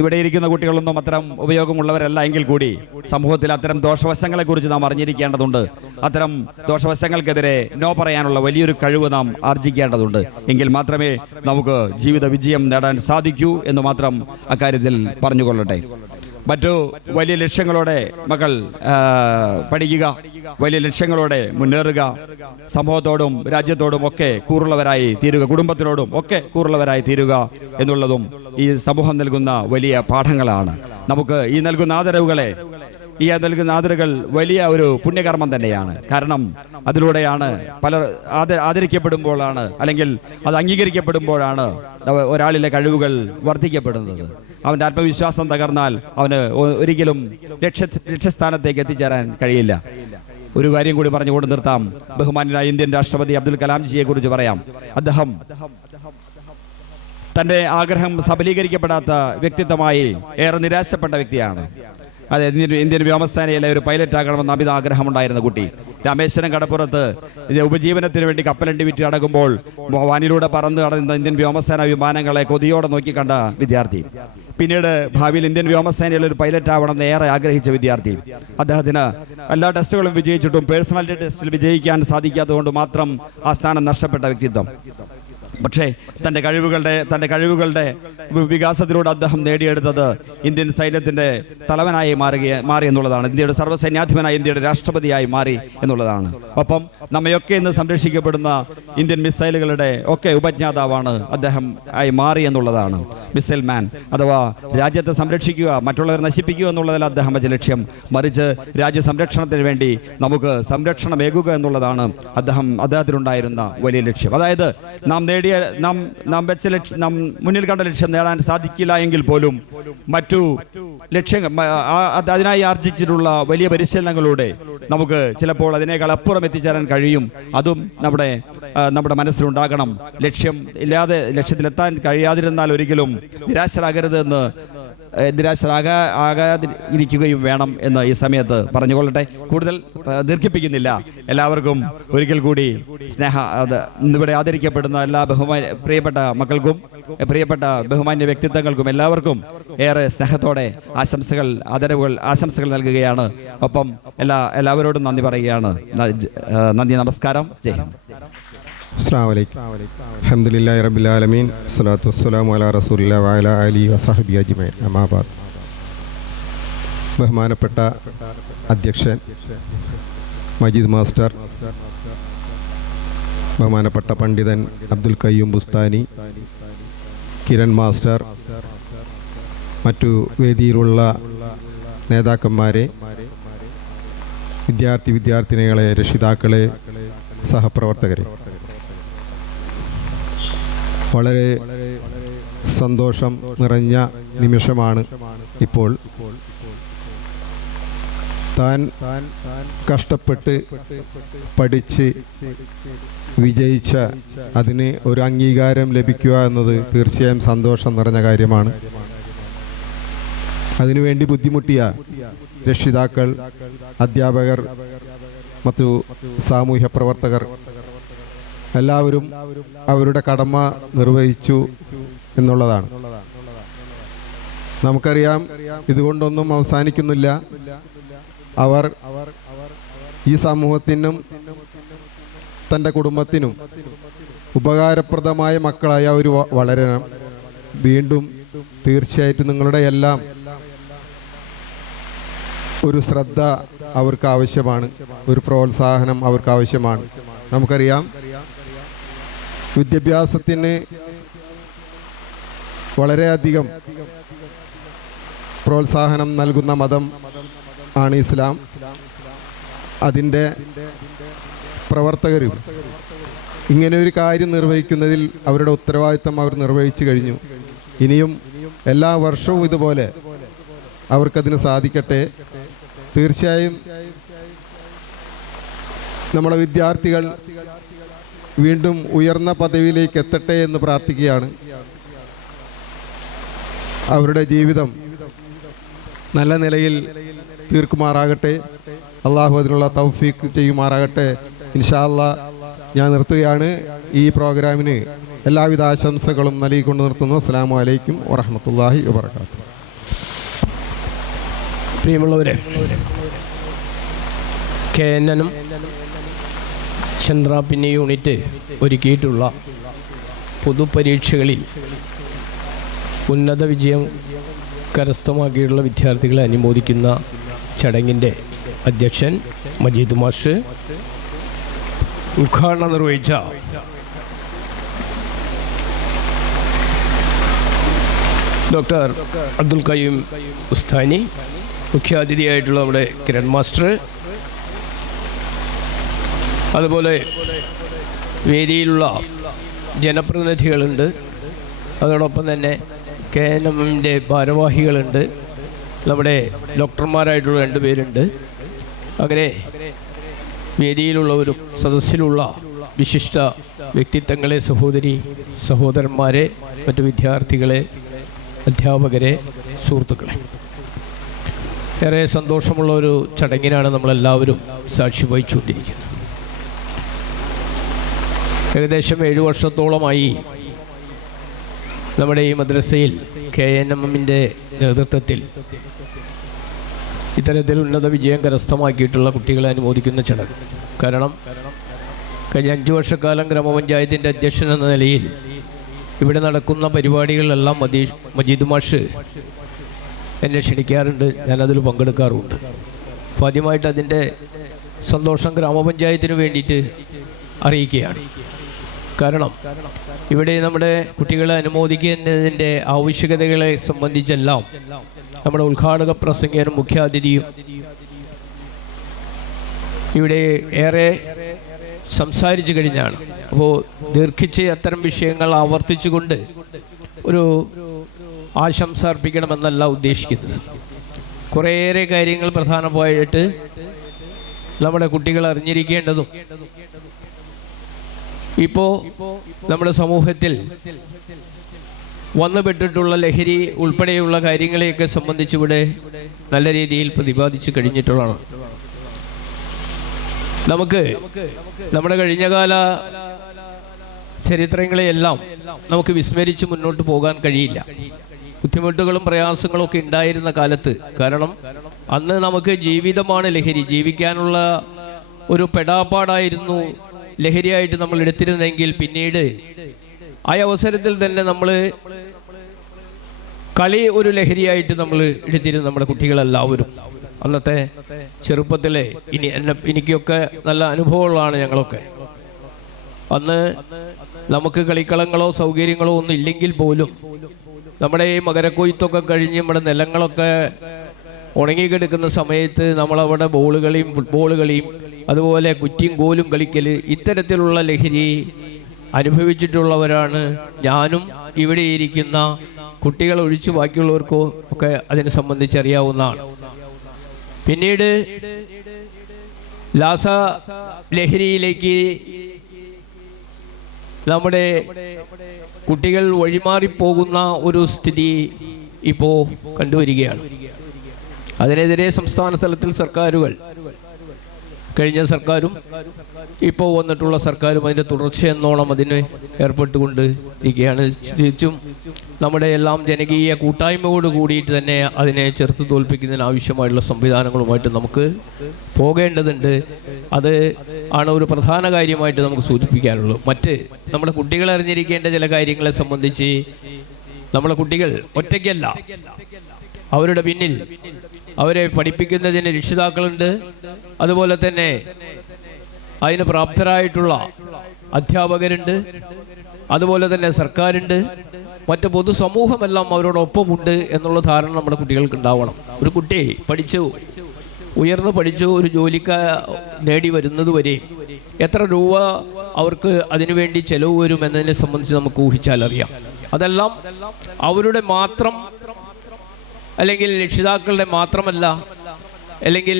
ഇവിടെ ഇരിക്കുന്ന കുട്ടികളൊന്നും അത്തരം ഉപയോഗമുള്ളവരല്ല എങ്കിൽ കൂടി സമൂഹത്തിൽ അത്തരം ദോഷവശങ്ങളെക്കുറിച്ച് നാം അറിഞ്ഞിരിക്കേണ്ടതുണ്ട്. അത്തരം ദോഷവശങ്ങൾക്കെതിരെ നോ പറയാനുള്ള വലിയൊരു കഴിവ് നാം ആർജിക്കേണ്ടതുണ്ട്. എങ്കിൽ മാത്രമേ നമുക്ക് ജീവിത വിജയം നേടാൻ സാധിക്കൂ എന്ന് മാത്രം അക്കാര്യത്തിൽ പറഞ്ഞുകൊള്ളട്ടെ. മറ്റു വലിയ ലക്ഷ്യങ്ങളോടെ മക്കൾ പഠിക്കുക, വലിയ ലക്ഷ്യങ്ങളോടെ മുന്നേറുക, സമൂഹത്തോടും രാജ്യത്തോടും ഒക്കെ കൂറുള്ളവരായി തീരുക, കുടുംബത്തിനോടും ഒക്കെ കൂറുള്ളവരായി തീരുക എന്നുള്ളതും ഈ സമൂഹം നൽകുന്ന വലിയ പാഠങ്ങളാണ്. നമുക്ക് ഈ നൽകുന്ന ആദരവുകൾ വലിയ ഒരു പുണ്യകർമ്മം തന്നെയാണ്. കാരണം അതിലൂടെയാണ് പലർ ആദരിക്കപ്പെടുമ്പോഴാണ്, അല്ലെങ്കിൽ അത് അംഗീകരിക്കപ്പെടുമ്പോഴാണ് ഒരാളിലെ കഴിവുകൾ വർദ്ധിക്കപ്പെടുന്നത്. അവൻ്റെ ആത്മവിശ്വാസം തകർന്നാൽ അവന് ഒരിക്കലും ലക്ഷ്യസ്ഥാനത്തേക്ക് എത്തിച്ചേരാൻ കഴിയില്ല. ഒരു കാര്യം കൂടി പറഞ്ഞുകൊണ്ട് നിർത്താം. ബഹുമാന്യനായ ഇന്ത്യൻ രാഷ്ട്രപതി അബ്ദുൽ കലാം ജിയെ കുറിച്ച് പറയാം. അദ്ദേഹം തൻ്റെ ആഗ്രഹം സഫലീകരിക്കപ്പെടാത്ത വ്യക്തിത്വമായി ഏറെ നിരാശപ്പെട്ട വ്യക്തിയാണ്. അതെ, ഇന്ത്യൻ വ്യോമസേനയിലെ ഒരു പൈലറ്റ് ആകണമെന്ന് അമിത ആഗ്രഹമുണ്ടായിരുന്ന കുട്ടി. രാമേശ്വരം കടപ്പുറത്ത് ഉപജീവനത്തിന് വേണ്ടി കപ്പലണ്ടി വിറ്റ് അടക്കുമ്പോൾ വാനിലൂടെ പറന്ന് കടന്ന ഇന്ത്യൻ വ്യോമസേന വിമാനങ്ങളെ കൊതിയോടെ നോക്കിക്കണ്ട വിദ്യാർത്ഥി. പിന്നീട് ഭാവിയിൽ ഇന്ത്യൻ വ്യോമസേനയിൽ ഒരു പൈലറ്റ് ആവണമെന്ന് ഏറെ ആഗ്രഹിച്ച വിദ്യാർത്ഥി. അദ്ദേഹത്തിന് എല്ലാ ടെസ്റ്റുകളും വിജയിച്ചിട്ടും പേഴ്സണാലിറ്റി ടെസ്റ്റിൽ വിജയിക്കാൻ സാധിക്കാത്തതുകൊണ്ട് മാത്രം ആ സ്ഥാനം നഷ്ടപ്പെട്ട വ്യക്തിത്വം. പക്ഷേ തൻ്റെ കഴിവുകളുടെ വികാസത്തിലൂടെ അദ്ദേഹം നേടിയെടുത്തത് ഇന്ത്യൻ സൈന്യത്തിൻ്റെ തലവനായി മാറി എന്നുള്ളതാണ്. ഇന്ത്യയുടെ സർവ്വസൈന്യാധിപനായി, ഇന്ത്യയുടെ രാഷ്ട്രപതിയായി മാറി എന്നുള്ളതാണ്. ഒപ്പം നമ്മയൊക്കെ ഇന്ന് സംരക്ഷിക്കപ്പെടുന്ന ഇന്ത്യൻ മിസൈലുകളുടെ ഒക്കെ ഉപജ്ഞാതാവാണ് അദ്ദേഹം ആയി മാറി എന്നുള്ളതാണ്. മിസൈൽ മാൻ അഥവാ രാജ്യത്തെ സംരക്ഷിക്കുക, മറ്റുള്ളവരെ നശിപ്പിക്കുക എന്നുള്ളതല്ല അദ്ദേഹത്തിൻ്റെ ലക്ഷ്യം. മറിച്ച് രാജ്യ സംരക്ഷണത്തിന് വേണ്ടി നമുക്ക് സംരക്ഷണമേകുക എന്നുള്ളതാണ് അദ്ദേഹത്തിനുണ്ടായിരുന്ന വലിയ ലക്ഷ്യം. അതായത് നാം മുന്നിൽ കണ്ട ലക്ഷ്യം നേടാൻ സാധിക്കില്ല എങ്കിൽ പോലും മറ്റു ലക്ഷ്യങ്ങൾ അതിനായി ആർജിച്ചിട്ടുള്ള വലിയ പരിശീലനങ്ങളിലൂടെ നമുക്ക് ചിലപ്പോൾ അതിനേക്കാൾ അപ്പുറം എത്തിച്ചേരാൻ കഴിയും. അതും നമ്മുടെ മനസ്സിലുണ്ടാകണം. ലക്ഷ്യത്തിലെത്താൻ കഴിയാതിരുന്നാൽ ഒരിക്കലും നിരാശരാകാതിരിക്കുകയും വേണം എന്ന് ഈ സമയത്ത് പറഞ്ഞുകൊള്ളട്ടെ. കൂടുതൽ ദീർഘിപ്പിക്കുന്നില്ല. എല്ലാവർക്കും ഒരിക്കൽ കൂടി ഇവിടെ ആദരിക്കപ്പെടുന്ന എല്ലാ പ്രിയപ്പെട്ട മക്കൾക്കും, പ്രിയപ്പെട്ട ബഹുമാന്യ വ്യക്തിത്വങ്ങൾക്കും എല്ലാവർക്കും ഏറെ സ്നേഹത്തോടെ ആശംസകൾ നൽകുകയാണ്. ഒപ്പം എല്ലാവരോടും നന്ദി പറയുകയാണ്. നന്ദി, നമസ്കാരം, ജയ് ഹിന്ദ്. അസ്സലാമു അലൈക്കും. അൽഹംദുലില്ലാഹി റബ്ബിൽ ആലമീൻ. സ്വലാത്തു വസ്സലാമു അലാ റസൂലില്ലാഹി വഅലാ ആലിഹി വസഹബിഹി അജ്മഈൻ. അമ്മാ ബഅദ്. ബഹുമാനപ്പെട്ട അധ്യക്ഷൻ മജീദ് മാസ്റ്റർ, ബഹുമാനപ്പെട്ട പണ്ഡിതൻ അബ്ദുൽ ഖയ്യൂം ബുസ്താനി, കിരൺ മാസ്റ്റർ, മറ്റു വേദിയിലുള്ള നേതാക്കന്മാരെ, വിദ്യാർത്ഥിനികളെ, രക്ഷിതാക്കളെ, സഹപ്രവർത്തകരെ, വളരെ സന്തോഷം നിറഞ്ഞ നിമിഷമാണ് ഇപ്പോൾ. താൻ കഷ്ടപ്പെട്ട് പഠിച്ച് വിജയിച്ച അതിന് ഒരു അംഗീകാരം ലഭിക്കുക എന്നത് തീർച്ചയായും സന്തോഷം നിറഞ്ഞ കാര്യമാണ്. അതിനുവേണ്ടി ബുദ്ധിമുട്ടിയ രക്ഷിതാക്കൾ, അധ്യാപകർ, മറ്റു സാമൂഹ്യ പ്രവർത്തകർ എല്ലാവരും അവരുടെ കടമ നിർവഹിച്ചു എന്നുള്ളതാണ്. നമുക്കറിയാം, ഇതുകൊണ്ടൊന്നും അവസാനിക്കുന്നില്ല. അവർ ഈ സമൂഹത്തിനും തൻ്റെ കുടുംബത്തിനും ഉപകാരപ്രദമായ മക്കളായി അവർ വളരണം. വീണ്ടും തീർച്ചയായിട്ടും നിങ്ങളുടെ എല്ലാം ഒരു ശ്രദ്ധ അവർക്ക് ആവശ്യമാണ്, ഒരു പ്രോത്സാഹനം അവർക്ക് ആവശ്യമാണ്. നമുക്കറിയാം, വിദ്യാഭ്യാസത്തിന് വളരെയധികം പ്രോത്സാഹനം നൽകുന്ന മതം ആണ് ഇസ്ലാം. അതിൻ്റെ പ്രവർത്തകരും ഇങ്ങനെ ഒരു കാര്യം നിർവഹിക്കുന്നതിൽ അവരുടെ ഉത്തരവാദിത്തം അവർ നിർവഹിച്ചു കഴിഞ്ഞു. ഇനിയും എല്ലാ വർഷവും ഇതുപോലെ അവർക്കതിന് സാധിക്കട്ടെ. തീർച്ചയായും നമ്മുടെ വിദ്യാർത്ഥികൾ വീണ്ടും ഉയർന്ന പദവിയിലേക്ക് എത്തട്ടെ എന്ന് പ്രാർത്ഥിക്കുകയാണ്. അവരുടെ ജീവിതം നല്ല നിലയിൽ തീർക്കുമാറാകട്ടെ. അള്ളാഹു അതിനുള്ള തൗഫീഖ് ചെയ്യുമാറാകട്ടെ. ഇൻഷാ അല്ലാഹ് ഞാൻ നിർത്തുകയാണ്. ഈ പ്രോഗ്രാമിന് എല്ലാവിധ ആശംസകളും നൽകിക്കൊണ്ട് നിർത്തുന്നു. അസ്സലാമു അലൈക്കും വറഹ്മത്തുള്ളാഹി വബറകാതുഹു. പ്രിയമുള്ളവരെ, KNN ചന്ദ്രാപിന്നി യൂണിറ്റ് ഒരുക്കിയിട്ടുള്ള പൊതുപരീക്ഷകളിൽ ഉന്നത വിജയം കരസ്ഥമാക്കിയിട്ടുള്ള വിദ്യാർത്ഥികളെ അനുമോദിക്കുന്ന ചടങ്ങിൻ്റെ അധ്യക്ഷൻ മജീദ് മാഷ് ഉദ്ഘാടനം നിർവഹിച്ച ഡോക്ടർ അബ്ദുൽ ഖയ്യൂം ഉസ്താനി, മുഖ്യാതിഥിയായിട്ടുള്ള നമ്മുടെ കിരൺ മാസ്റ്റർ, അതുപോലെ വേദിയിലുള്ള ജനപ്രതിനിധികളുണ്ട്, അതോടൊപ്പം തന്നെ KNMൻ്റെ ഭാരവാഹികളുണ്ട്, നമ്മുടെ ഡോക്ടർമാരായിട്ടുള്ള 2 പേരുണ്ട്. അങ്ങനെ വേദിയിലുള്ളവരും സദസ്സിലുള്ള വിശിഷ്ട വ്യക്തിത്വങ്ങളെ, സഹോദരന്മാരെ, മറ്റു വിദ്യാർത്ഥികളെ, അധ്യാപകരെ, സുഹൃത്തുക്കളെ, ഏറെ സന്തോഷമുള്ള ഒരു ചടങ്ങിനാണ് നമ്മളെല്ലാവരും സാക്ഷി വഹിച്ചുകൊണ്ടിരിക്കുന്നത്. ഏകദേശം 7 വർഷത്തോളമായി നമ്മുടെ ഈ മദ്രസയിൽ KNMൻ്റെ നേതൃത്വത്തിൽ ഇത്തരത്തിൽ ഉന്നത വിജയം കരസ്ഥമാക്കിയിട്ടുള്ള കുട്ടികളെ അനുമോദിക്കുന്ന ചടങ്ങ്. കാരണം കഴിഞ്ഞ 5 വർഷക്കാലം ഗ്രാമപഞ്ചായത്തിൻ്റെ അധ്യക്ഷൻ എന്ന നിലയിൽ ഇവിടെ നടക്കുന്ന പരിപാടികളിലെല്ലാം മജീദ് മാഷ് എന്നെ ക്ഷണിക്കാറുണ്ട്, ഞാനതിൽ പങ്കെടുക്കാറുമുണ്ട്. അപ്പോൾ ആദ്യമായിട്ട് അതിൻ്റെ സന്തോഷം ഗ്രാമപഞ്ചായത്തിന് വേണ്ടിയിട്ട് അറിയിക്കുകയാണ്. കാരണം ഇവിടെ നമ്മുടെ കുട്ടികളെ അനുമോദിക്കുന്നതിൻ്റെ ആവശ്യകതകളെ സംബന്ധിച്ചെല്ലാം നമ്മുടെ ഉദ്ഘാടക പ്രസംഗകനും മുഖ്യാതിഥിയും ഇവിടെ ഏറെ സംസാരിച്ചു കഴിഞ്ഞാണ്. അപ്പോൾ ദീർഘിച്ച് അത്തരം വിഷയങ്ങൾ ആവർത്തിച്ചുകൊണ്ട് ഒരു ആശംസ അർപ്പിക്കണമെന്നല്ല ഉദ്ദേശിക്കുന്നത്. കുറേയേറെ കാര്യങ്ങൾ പ്രധാനമായിട്ട് നമ്മുടെ കുട്ടികൾ അറിഞ്ഞിരിക്കേണ്ടതും ഇപ്പോൾ നമ്മുടെ സമൂഹത്തിൽ വന്നുപെട്ടിട്ടുള്ള ലഹരി ഉൾപ്പെടെയുള്ള കാര്യങ്ങളെയൊക്കെ സംബന്ധിച്ച് ഇവിടെ നല്ല രീതിയിൽ പ്രതിപാദിച്ചു കഴിഞ്ഞിട്ടുള്ളതാണ്. നമുക്ക് നമ്മുടെ കഴിഞ്ഞകാല ചരിത്രങ്ങളെയെല്ലാം നമുക്ക് വിസ്മരിച്ച് മുന്നോട്ട് പോകാൻ കഴിയില്ല. ബുദ്ധിമുട്ടുകളും പ്രയാസങ്ങളും ഒക്കെ ഉണ്ടായിരുന്ന കാലത്ത്, കാരണം അന്ന് നമുക്ക് ജീവിതമാണ് ലഹരി, ജീവിക്കാനുള്ള ഒരു പെടാപ്പാടായിരുന്നു ലഹരിയായിട്ട് നമ്മൾ എടുത്തിരുന്നെങ്കിൽ പിന്നീട് ആ അവസരത്തിൽ തന്നെ നമ്മൾ കളി ഒരു ലഹരിയായിട്ട് നമ്മൾ എടുത്തിരുന്നു. നമ്മുടെ കുട്ടികളെല്ലാവരും അന്നത്തെ ചെറുപ്പത്തിലെ എനിക്കൊക്കെ നല്ല അനുഭവമുള്ളതാണ്. ഞങ്ങളൊക്കെ അന്ന് നമുക്ക് കളിക്കളങ്ങളോ സൗകര്യങ്ങളോ ഒന്നും ഇല്ലെങ്കിൽ പോലും നമ്മുടെ ഈ മകരക്കൊയ്ത്തൊക്കെ കഴിഞ്ഞ് നമ്മുടെ നിലങ്ങളൊക്കെ ഉണങ്ങിക്കിടക്കുന്ന സമയത്ത് നമ്മളവിടെ ബോൾ കളിയും ഫുട്ബോൾ കളിയും അതുപോലെ കുറ്റിയും കോലും കളിക്കൽ, ഇത്തരത്തിലുള്ള ലഹരി അനുഭവിച്ചിട്ടുള്ളവരാണ് ഞാനും ഇവിടെ ഇരിക്കുന്ന കുട്ടികൾ ഒഴിച്ച് ബാക്കിയുള്ളവർക്കോ ഒക്കെ അതിനെ സംബന്ധിച്ച് അറിയാവുന്നതാണ്. പിന്നീട് ലാസ ലഹരിയിലേക്ക് നമ്മുടെ കുട്ടികൾ വഴിമാറിപ്പോകുന്ന ഒരു സ്ഥിതി ഇപ്പോൾ കണ്ടുവരികയാണ്. അതിനെതിരെ സംസ്ഥാന തലത്തിൽ സർക്കാരുകൾ, കഴിഞ്ഞ സർക്കാരും ഇപ്പോൾ വന്നിട്ടുള്ള സർക്കാരും അതിൻ്റെ തുടർച്ചയെന്നോണം അതിന് ഏർപ്പെട്ടുകൊണ്ട് ഇരിക്കുകയാണ്. തിരിച്ചും നമ്മുടെ എല്ലാം ജനകീയ കൂട്ടായ്മയോട് കൂടിയിട്ട് തന്നെ അതിനെ ചെറുത്ത് തോൽപ്പിക്കുന്നതിന് ആവശ്യമായിട്ടുള്ള സംവിധാനങ്ങളുമായിട്ട് നമുക്ക് പോകേണ്ടതുണ്ട്. അത് ആണ് ഒരു പ്രധാന കാര്യമായിട്ട് നമുക്ക് സൂചിപ്പിക്കാനുള്ളൂ. മറ്റ് നമ്മുടെ കുട്ടികൾ അറിഞ്ഞിരിക്കേണ്ട ചില കാര്യങ്ങളെ സംബന്ധിച്ച് നമ്മുടെ കുട്ടികൾ ഒറ്റയ്ക്കല്ല, അവരുടെ പിന്നിൽ അവരെ പഠിപ്പിക്കുന്നതിന് രക്ഷിതാക്കളുണ്ട്, അതുപോലെ തന്നെ അതിന് പ്രാപ്തരായിട്ടുള്ള അധ്യാപകരുണ്ട്, അതുപോലെ തന്നെ സർക്കാരുണ്ട്, മറ്റ് പൊതുസമൂഹമെല്ലാം അവരോടൊപ്പമുണ്ട് എന്നുള്ള ധാരണ നമ്മുടെ കുട്ടികൾക്ക് ഉണ്ടാവണം. ഒരു കുട്ടി ഉയർന്നു പഠിച്ചു ഒരു ജോലിക്ക് നേടി വരുന്നത് വരെയും എത്ര രൂപ അവർക്ക് അതിനുവേണ്ടി ചെലവ് വരും എന്നതിനെ സംബന്ധിച്ച് നമുക്ക് ഊഹിച്ചാൽ അറിയാം. അതെല്ലാം അവരുടെ മാത്രം, അല്ലെങ്കിൽ രക്ഷിതാക്കളുടെ മാത്രമല്ല, അല്ലെങ്കിൽ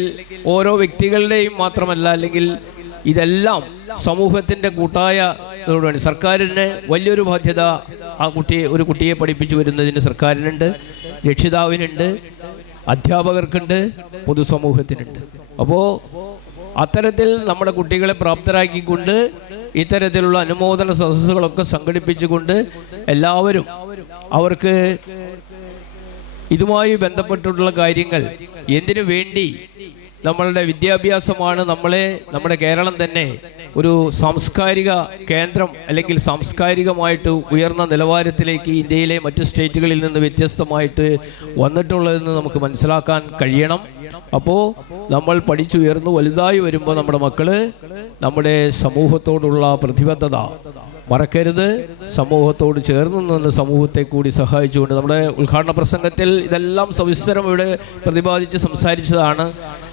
ഓരോ വ്യക്തികളുടെയും മാത്രമല്ല, അല്ലെങ്കിൽ ഇതെല്ലാം സമൂഹത്തിൻ്റെ കൂട്ടായ ഇതോടുകൂടി സർക്കാരിന് വലിയൊരു ബാധ്യത ഒരു കുട്ടിയെ പഠിപ്പിച്ചു വരുന്നതിന് സർക്കാരിനുണ്ട്, രക്ഷിതാവിനുണ്ട്, അധ്യാപകർക്കുണ്ട്, പൊതുസമൂഹത്തിനുണ്ട്. അപ്പോൾ അത്തരത്തിൽ നമ്മുടെ കുട്ടികളെ പ്രാപ്തരാക്കിക്കൊണ്ട് ഇത്തരത്തിലുള്ള അനുമോദന സദസ്സുകളൊക്കെ സംഘടിപ്പിച്ചുകൊണ്ട് എല്ലാവരും അവർക്ക് ഇതുമായി ബന്ധപ്പെട്ടിട്ടുള്ള കാര്യങ്ങൾ എന്തിനു വേണ്ടി നമ്മളുടെ വിദ്യാഭ്യാസമാണ് നമ്മുടെ കേരളം തന്നെ ഒരു സാംസ്കാരിക കേന്ദ്രം അല്ലെങ്കിൽ സാംസ്കാരികമായിട്ട് ഉയർന്ന നിലവാരത്തിലേക്ക് ഇന്ത്യയിലെ മറ്റ് സ്റ്റേറ്റുകളിൽ നിന്ന് വ്യത്യസ്തമായിട്ട് വന്നിട്ടുള്ളതെന്ന് നമുക്ക് മനസ്സിലാക്കാൻ കഴിയണം. അപ്പോൾ നമ്മൾ പഠിച്ചുയർന്നു വലുതായി വരുമ്പോൾ നമ്മുടെ മക്കള് നമ്മുടെ സമൂഹത്തോടുള്ള പ്രതിബദ്ധത മറക്കരുത്. സമൂഹത്തോട് ചേർന്ന് നിന്ന് സമൂഹത്തെ കൂടി സഹായിച്ചുകൊണ്ട് നമ്മുടെ ഉദ്ഘാടന പ്രസംഗത്തിൽ ഇതെല്ലാം സവിസ്തരം ഇവിടെ പ്രതിപാദിച്ച് സംസാരിച്ചതാണ്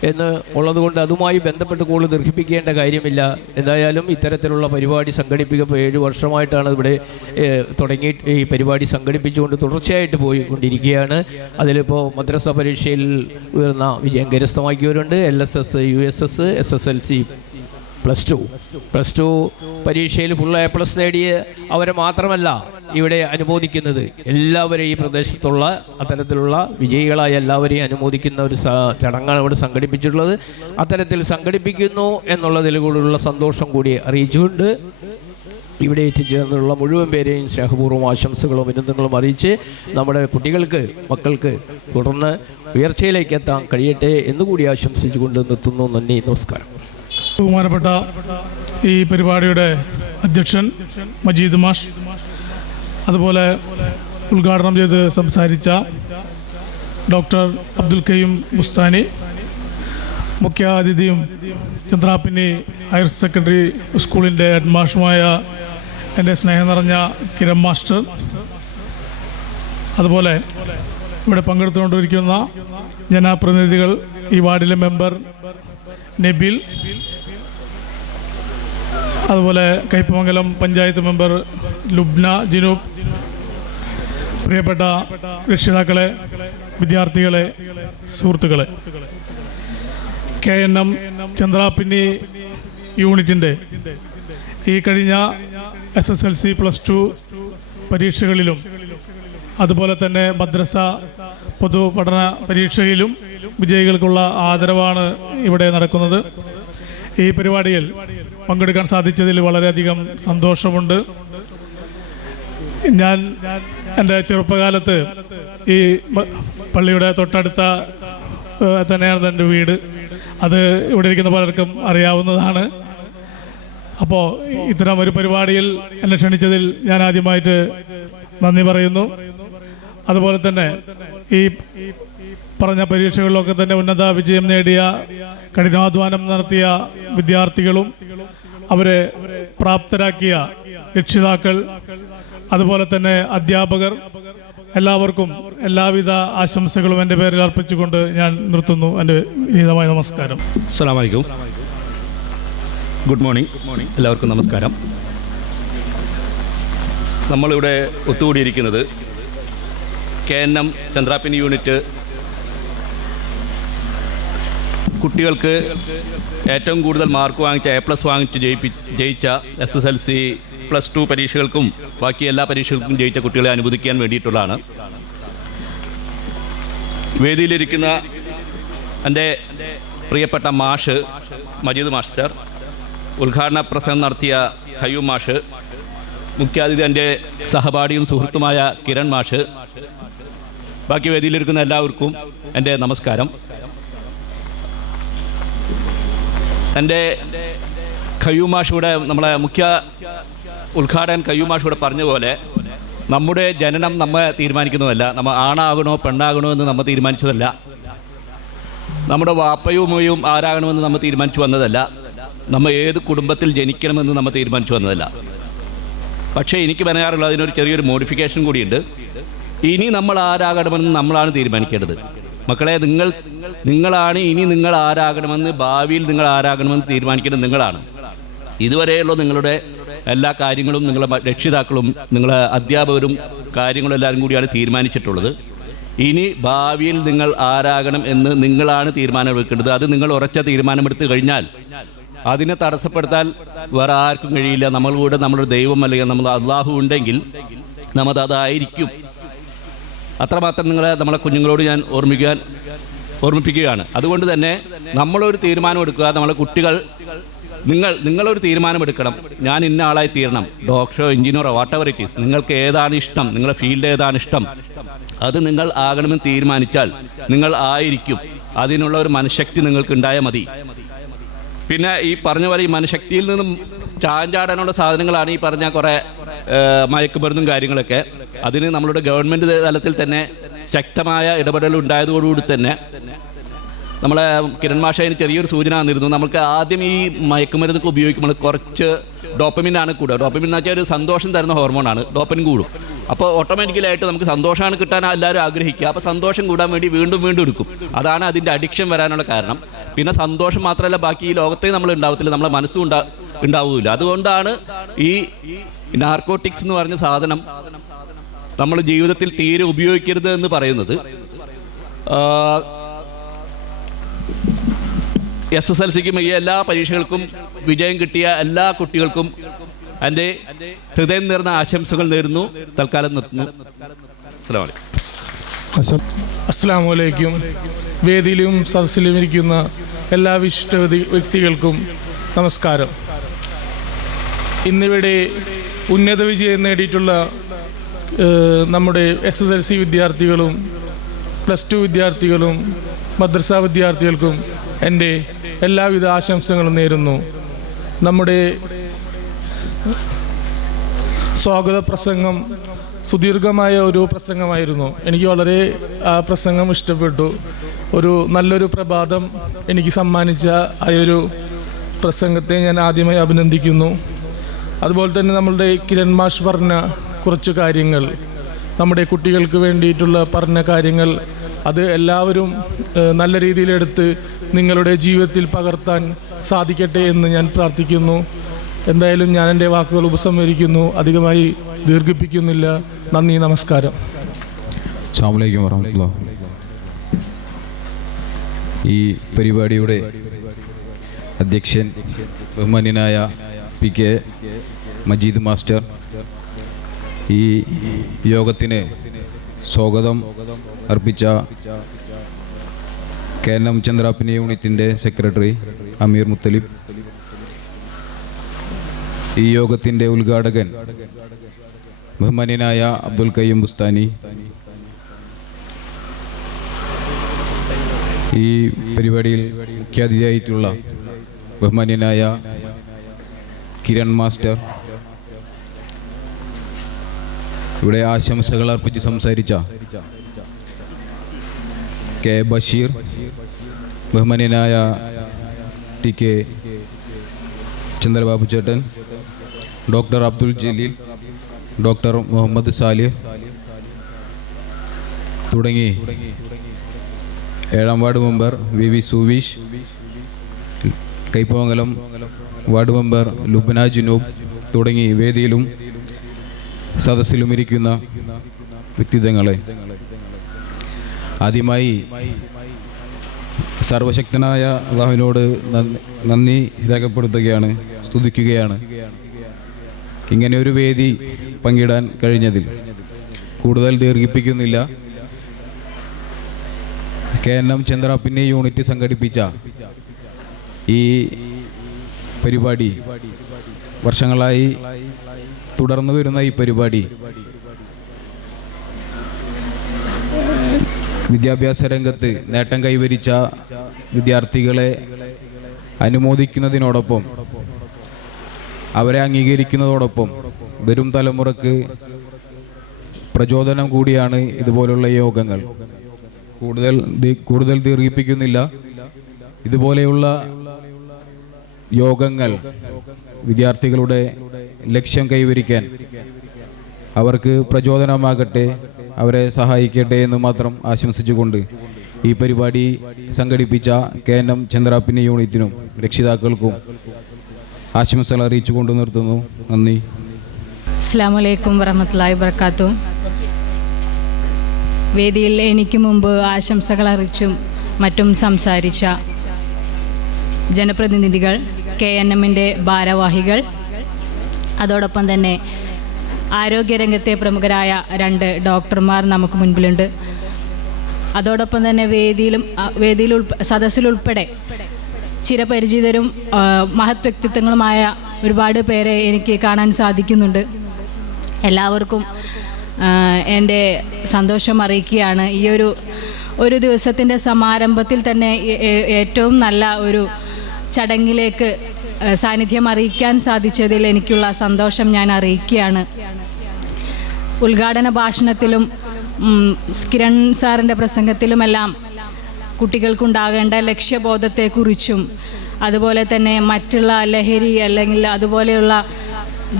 എന്ന് ഉള്ളതുകൊണ്ട് അതുമായി ബന്ധപ്പെട്ട് കൂടുതൽ ദീർഘിപ്പിക്കേണ്ട കാര്യമില്ല. എന്തായാലും ഇത്തരത്തിലുള്ള പരിപാടി സംഘടിപ്പിക്കപ്പോൾ 7 വർഷമായിട്ടാണ് ഇവിടെ തുടങ്ങി ഈ പരിപാടി സംഘടിപ്പിച്ചുകൊണ്ട് തുടർച്ചയായിട്ട് പോയിക്കൊണ്ടിരിക്കുകയാണ്. അതിലിപ്പോൾ മദ്രസ പരീക്ഷയിൽ ഉയർന്ന വിജയം കരസ്ഥമാക്കിയവരുണ്ട്. LSS, USS, SSLC, plus two പരീക്ഷയിൽ ഫുൾ A+ നേടിയ അവരെ മാത്രമല്ല ഇവിടെ അനുമോദിക്കുന്നത്, എല്ലാവരെയും ഈ പ്രദേശത്തുള്ള അത്തരത്തിലുള്ള വിജയികളായ എല്ലാവരെയും അനുമോദിക്കുന്ന ഒരു ചടങ്ങാണ് ഇവിടെ സംഘടിപ്പിച്ചിട്ടുള്ളത്. അത്തരത്തിൽ സംഘടിപ്പിക്കുന്നു എന്നുള്ളതിൽ കൂടിയുള്ള സന്തോഷം കൂടി അറിയിച്ചുകൊണ്ട് ഇവിടെ എത്തിച്ചേർന്നുള്ള മുഴുവൻ പേരെയും സ്നേഹപൂർവ്വം ആശംസകളും അഭിനന്ദനങ്ങളും അറിയിച്ച് നമ്മുടെ മക്കൾക്ക് തുടർന്ന് ഉയർച്ചയിലേക്ക് എത്താൻ കഴിയട്ടെ എന്നുകൂടി ആശംസിച്ചുകൊണ്ട് നിർത്തുന്നു. നന്ദി, നമസ്കാരം. ബഹുമാനപ്പെട്ട ഈ പരിപാടിയുടെ അധ്യക്ഷൻ മജീദ് മാഷ്, അതുപോലെ ഉദ്ഘാടനം ചെയ്ത് സംസാരിച്ച ഡോക്ടർ അബ്ദുൽ കയ്യൂം ബുസ്താനി, മുഖ്യാതിഥിയും ചന്ദ്രാപ്പിന്നി ഹയർ സെക്കൻഡറി സ്കൂളിൻ്റെ ഹെഡ് മാഷുമായ എൻ്റെ സ്നേഹം നിറഞ്ഞ കിരൺ മാസ്റ്റർ, അതുപോലെ ഇവിടെ പങ്കെടുത്തുകൊണ്ടിരിക്കുന്ന ജനപ്രതിനിധികൾ, ഈ വാർഡിലെ മെമ്പർ നബിൽ, അതുപോലെ കയ്പമംഗലം പഞ്ചായത്ത് മെമ്പർ ലുബ്ന ജിനൂബ്, പ്രിയപ്പെട്ട രക്ഷിതാക്കളെ, വിദ്യാർത്ഥികളെ, സുഹൃത്തുക്കളെ, KNM ചന്ദ്രാപ്പിന്നി യൂണിറ്റിൻ്റെ ഈ കഴിഞ്ഞ SSLC +2 പരീക്ഷകളിലും അതുപോലെ തന്നെ മദ്രസ പൊതുപഠന പരീക്ഷയിലും വിജയികൾക്കുള്ള ആദരവാണ് ഇവിടെ നടക്കുന്നത്. ഈ പരിപാടിയിൽ പങ്കെടുക്കാൻ സാധിച്ചതിൽ വളരെയധികം സന്തോഷമുണ്ട്. ഞാൻ എൻ്റെ ചെറുപ്പകാലത്ത് ഈ പള്ളിയുടെ തൊട്ടടുത്ത തന്നെയാണ് എൻ്റെ വീട്. അത് ഇവിടെ ഇരിക്കുന്ന പലർക്കും അറിയാവുന്നതാണ്. അപ്പോൾ ഇത്തരം ഒരു പരിപാടിയിൽ എന്നെ ക്ഷണിച്ചതിൽ ഞാൻ ആദ്യമായിട്ട് നന്ദി പറയുന്നു. അതുപോലെ തന്നെ ഈ പറഞ്ഞ പരീക്ഷകളിലൊക്കെ തന്നെ ഉന്നത വിജയം നേടിയ, കഠിനാധ്വാനം നടത്തിയ വിദ്യാർത്ഥികളും അവരെ പ്രാപ്തരാക്കിയ രക്ഷിതാക്കൾ, അതുപോലെ തന്നെ അധ്യാപകർ, എല്ലാവർക്കും എല്ലാവിധ ആശംസകളും എൻ്റെ പേരിൽ അർപ്പിച്ചുകൊണ്ട് ഞാൻ നിർത്തുന്നു. എൻ്റെ വിനീതമായ നമസ്കാരം. അസ്സലാമു അലൈക്കും. Good morning. എല്ലാവർക്കും നമസ്കാരം. നമ്മളിവിടെ ഒത്തുകൂടിയിരിക്കുന്നത് KNM ചന്ദ്രാപ്പിന്നി യൂണിറ്റ് കുട്ടികൾക്ക് ഏറ്റവും കൂടുതൽ മാർക്ക് വാങ്ങിച്ച A+ വാങ്ങിച്ച് ജയിച്ച SSLC +2 പരീക്ഷകൾക്കും ബാക്കി എല്ലാ പരീക്ഷകൾക്കും ജയിച്ച കുട്ടികളെ അനുവദിക്കാൻ വേണ്ടിയിട്ടുള്ളതാണ്. വേദിയിലിരിക്കുന്ന എൻ്റെ പ്രിയപ്പെട്ട മാഷ് മജീദ് മാസ്റ്റർ, ഉദ്ഘാടന പ്രസംഗം നടത്തിയ ഖയ്യൂം മാഷ്, മുഖ്യാതിഥി എൻ്റെ സഹപാഠിയും സുഹൃത്തുമായ കിരൺ മാഷ്, ബാക്കി വേദിയിലിരിക്കുന്ന എല്ലാവർക്കും എൻ്റെ നമസ്കാരം. എൻ്റെ ഖയ്യൂം മാഷൂടെ നമ്മളെ മുഖ്യ ഉദ്ഘാടകൻ ഖയ്യൂം മാഷൂടെ പറഞ്ഞ പോലെ നമ്മുടെ ജനനം നമ്മെ തീരുമാനിക്കുന്നതല്ല. നമ്മൾ ആണാകണോ പെണ്ണാകണോ എന്ന് നമ്മൾ തീരുമാനിച്ചതല്ല. നമ്മുടെ വാപ്പയും ഉമ്മയും ആരാകണമെന്ന് നമ്മൾ തീരുമാനിച്ചു വന്നതല്ല. നമ്മൾ ഏത് കുടുംബത്തിൽ ജനിക്കണമെന്ന് നമ്മൾ തീരുമാനിച്ചു വന്നതല്ല. പക്ഷേ എനിക്ക് പറയാറുള്ളത് അതിനൊരു ചെറിയൊരു മോഡിഫിക്കേഷൻ കൂടിയുണ്ട്. ഇനി നമ്മൾ ആരാകണമെന്ന് നമ്മളാണ് തീരുമാനിക്കേണ്ടത്. മക്കളെ, നിങ്ങളാണ് ഇനി നിങ്ങൾ ആരാകണമെന്ന്, ഭാവിയിൽ നിങ്ങൾ ആരാകണമെന്ന് തീരുമാനിക്കേണ്ടത് നിങ്ങളാണ്. ഇതുവരെയുള്ള നിങ്ങളുടെ എല്ലാ കാര്യങ്ങളും നിങ്ങളുടെ രക്ഷിതാക്കളും നിങ്ങളെ അധ്യാപകരും കാര്യങ്ങളും എല്ലാവരും കൂടിയാണ് തീരുമാനിച്ചിട്ടുള്ളത്. ഇനി ഭാവിയിൽ നിങ്ങൾ ആരാകണം എന്ന് നിങ്ങളാണ് തീരുമാനമെടുക്കേണ്ടത്. അത് നിങ്ങൾ ഉറച്ച തീരുമാനമെടുത്ത് കഴിഞ്ഞാൽ അതിനെ തടസ്സപ്പെടുത്താൻ വേറെ ആർക്കും കഴിയില്ല. നമ്മളുകൂടെ നമ്മുടെ ദൈവം അല്ലെങ്കിൽ നമ്മൾ അള്ളാഹു ഉണ്ടെങ്കിൽ നമ്മതതായിരിക്കും. അത്രമാത്രം നമ്മളെ കുഞ്ഞുങ്ങളോട് ഞാൻ ഓർമ്മിപ്പിക്കുകയാണ്. അതുകൊണ്ട് തന്നെ നമ്മളൊരു തീരുമാനം എടുക്കുക. നമ്മളെ കുട്ടികൾ നിങ്ങളൊരു തീരുമാനമെടുക്കണം. ഞാൻ ഇന്ന ആളായി തീരണം, ഡോക്ടറോ എഞ്ചിനീയറോ വാട്ടെവർ ഇറ്റ് ഈസ്. നിങ്ങൾക്ക് ഏതാണ് ഇഷ്ടം, നിങ്ങളുടെ ഫീൽഡ് ഏതാണ് ഇഷ്ടം, അത് നിങ്ങൾ ആകണമെന്ന് തീരുമാനിച്ചാൽ നിങ്ങൾ ആയിരിക്കും. അതിനുള്ള ഒരു മനഃശക്തി നിങ്ങൾക്ക് ഉണ്ടായാൽ മതി. പിന്നെ ഈ പറഞ്ഞ പോലെ ഈ മനഃശക്തിയിൽ നിന്നും ചാഞ്ചാടാനുള്ള സാധനങ്ങളാണ് ഈ പറഞ്ഞ കുറേ മയക്കുമരുന്നും കാര്യങ്ങളൊക്കെ. അതിന് നമ്മളുടെ ഗവൺമെൻറ് തലത്തിൽ തന്നെ ശക്തമായ ഇടപെടൽ ഉണ്ടായതോടുകൂടി തന്നെ നമ്മളെ കിരൺ മാഷ അതിന് ചെറിയൊരു സൂചന തന്നിരുന്നു. നമുക്ക് ആദ്യം ഈ മയക്കുമരുന്നൊക്കെ ഉപയോഗിക്കുമ്പോൾ കുറച്ച് ഡോപ്പമിനാണ് കൂടുക. ഡോപ്പമിൻ എന്ന് വെച്ചാൽ ഒരു സന്തോഷം തരുന്ന ഹോർമോണാണ്. ഡോപ്പമിൻ കൂടും. അപ്പോൾ ഓട്ടോമാറ്റിക്കലായിട്ട് നമുക്ക് സന്തോഷമാണ് കിട്ടാൻ എല്ലാവരും ആഗ്രഹിക്കുക. അപ്പോൾ സന്തോഷം കൂടാൻ വേണ്ടി വീണ്ടും വീണ്ടും എടുക്കും. അതാണ് അതിൻ്റെ അഡിക്ഷൻ വരാനുള്ള കാരണം. പിന്നെ സന്തോഷം മാത്രമല്ല, ബാക്കി ഈ ലോകത്തെ നമ്മൾ ഉണ്ടാവത്തില്ല, നമ്മളെ മനസ്സും ഉണ്ടാവില്ല. അതുകൊണ്ടാണ് ഈ നാർക്കോട്ടിക്സ് എന്ന് പറഞ്ഞ സാധനം നമ്മൾ ജീവിതത്തിൽ തീരെ ഉപയോഗിക്കരുത് എന്ന് പറയുന്നത്. SSLCക്കും ഈ എല്ലാ പരീക്ഷകൾക്കും വിജയം കിട്ടിയ എല്ലാ കുട്ടികൾക്കും എൻ്റെ ഹൃദയം നിറഞ്ഞ ആശംസകൾ നേരുന്നു. തൽക്കാലം നിർത്തുന്നു. അസ്സലാമു അലൈക്കും. വേദിയിലും സദസ്സിലും ഇരിക്കുന്ന എല്ലാ വിശിഷ്ട വ്യക്തികൾക്കും നമസ്കാരം. ഇന്നിവിടെ ഉന്നത വിജയം നേടിയിട്ടുള്ള നമ്മുടെ SSLC വിദ്യാർത്ഥികളും +2 വിദ്യാർത്ഥികളും മദ്രസ വിദ്യാർത്ഥികൾക്കും എൻ്റെ എല്ലാവിധ ആശംസകളും നേരുന്നു. നമ്മുടെ സ്വാഗത പ്രസംഗം സുദീർഘമായ ഒരു പ്രസംഗമായിരുന്നു. എനിക്ക് വളരെ ആ പ്രസംഗം ഇഷ്ടപ്പെട്ടു. നല്ലൊരു പ്രഭാതം എനിക്ക് സമ്മാനിച്ച ആ ഒരു പ്രസംഗത്തെ ഞാൻ ആദ്യമായി അഭിനന്ദിക്കുന്നു. അതുപോലെ തന്നെ നമ്മളുടെ കിരൺ മാഷ് പറഞ്ഞ കുറച്ച് കാര്യങ്ങൾ, നമ്മുടെ കുട്ടികൾക്ക് വേണ്ടിയിട്ടുള്ള പറഞ്ഞ കാര്യങ്ങൾ, അത് എല്ലാവരും നല്ല രീതിയിലെടുത്ത് നിങ്ങളുടെ ജീവിതത്തിൽ പകർത്താൻ സാധിക്കട്ടെ എന്ന് ഞാൻ പ്രാർത്ഥിക്കുന്നു. എന്തായാലും ഞാൻ എൻ്റെ വാക്കുകൾ ഉപസംഹരിക്കുന്നു, അധികമായി ദീർഘിപ്പിക്കുന്നില്ല. നന്ദി, നമസ്കാരം. അസ്സലാമു അലൈക്കും വറഹ്മത്തുള്ളാഹി. ഈ പരിപാടിയുടെ അധ്യക്ഷൻ ബഹുമാന്യനായ PK മജീദ് മാസ്റ്റർ, ഈ യോഗത്തിന് സ്വാഗതം അർപ്പിച്ച കേരളം ചന്ദ്രാപ്പിനി യൂണിറ്റിൻ്റെ സെക്രട്ടറി അമീർ മുത്തലിബ്, ഈ യോഗത്തിൻ്റെ ഉദ്ഘാടകൻ ബഹുമാന്യനായ അബ്ദുൽ ഖയ്യൂം ബുസ്താനി, ഈ പരിപാടിയിൽ മുഖ്യാതിഥിയായിട്ടുള്ള ബഹുമാന്യനായ കിരൺ മാസ്റ്റർ, ഇവിടെ ആശംസകൾ അർപ്പിച്ച് സംസാരിച്ച K ബഷീർ, ബഹുമാന്യനായ TK ചന്ദ്രബാബു ചേട്ടൻ, ഡോക്ടർ അബ്ദുൽ ജലീൽ, ഡോക്ടർ മുഹമ്മദ് സാലിഹ് തുടങ്ങി 7ാം ward member VV Suveesh, Kaipamangalam ward member Lubna Junoob തുടങ്ങി വേദിയിലും സദസ്സിലും ഇരിക്കുന്ന വ്യക്തിത്വങ്ങളെ, ആദ്യമായി സർവശക്തനായ അള്ളാഹുവിനോട് നന്ദി രേഖപ്പെടുത്തുകയാണ്, സ്തുതിക്കുകയാണ് ഇങ്ങനെ ഒരു വേദി പങ്കിടാൻ കഴിഞ്ഞതിൽ. കൂടുതൽ ദീർഘിപ്പിക്കുന്നില്ല. KNM ചന്ദ്രാപിന്നി യൂണിറ്റ് സംഘടിപ്പിച്ച ഈ പരിപാടി, വർഷങ്ങളായി തുടർന്നു വരുന്ന ഈ പരിപാടി വിദ്യാഭ്യാസ രംഗത്ത് നേട്ടം കൈവരിച്ച വിദ്യാർത്ഥികളെ അനുമോദിക്കുന്നതിനോടൊപ്പം അവരെ അംഗീകരിക്കുന്നതോടൊപ്പം വരും തലമുറക്ക് പ്രചോദനം കൂടിയാണ് ഇതുപോലുള്ള യോഗങ്ങൾ. കൂടുതൽ ദീർഘിപ്പിക്കുന്നില്ല. ഇതുപോലെയുള്ള യോഗങ്ങൾ വിദ്യാർത്ഥികളുടെ ലക്ഷ്യം കൈവരിക്കാൻ അവർക്ക് പ്രചോദനമാകട്ടെ, അവരെ സഹായിക്കട്ടെ എന്ന് മാത്രം ആശംസിച്ചുകൊണ്ട് ഈ പരിപാടി സംഘടിപ്പിച്ച KNM ചന്ദ്രാപിന്നി യൂണിറ്റിനും രക്ഷിതാക്കൾക്കും ആശംസകൾ അറിയിച്ചുകൊണ്ട് നിർത്തുന്നു. നന്ദി. അസ്സലാമു അലൈക്കും വറഹ്മത്തുള്ളാഹി വബറകാതുഹു. വേദിയിൽ എനിക്ക് മുമ്പ് ആശംസകൾ അറിയിച്ചും മറ്റും സംസാരിച്ച ജനപ്രതിനിധികൾ, KNMൻ്റെ ഭാരവാഹികൾ, അതോടൊപ്പം തന്നെ ആരോഗ്യരംഗത്തെ പ്രമുഖരായ 2 ഡോക്ടർമാർ നമുക്ക് മുൻപിലുണ്ട്. അതോടൊപ്പം തന്നെ സദസ്സിലുൾപ്പെടെ ചിരപരിചിതരും മഹത് വ്യക്തിത്വങ്ങളുമായ ഒരുപാട് പേരെ എനിക്ക് കാണാൻ സാധിക്കുന്നുണ്ട്. എല്ലാവർക്കും എൻ്റെ സന്തോഷം അറിയിക്കുകയാണ്. ഈ ഒരു ദിവസത്തിൻ്റെ സമാരംഭത്തിൽ തന്നെ ഏറ്റവും നല്ല ഒരു ചടങ്ങിലേക്ക് സാന്നിധ്യം അറിയിക്കാൻ സാധിച്ചതിൽ എനിക്കുള്ള സന്തോഷം ഞാൻ അറിയിക്കുകയാണ്. ഉദ്ഘാടന ഭാഷണത്തിലും കിരൺ സാറിൻ്റെ പ്രസംഗത്തിലുമെല്ലാം കുട്ടികൾക്കുണ്ടാകേണ്ട ലക്ഷ്യബോധത്തെക്കുറിച്ചും അതുപോലെ തന്നെ മറ്റുള്ള ലഹരി അല്ലെങ്കിൽ അതുപോലെയുള്ള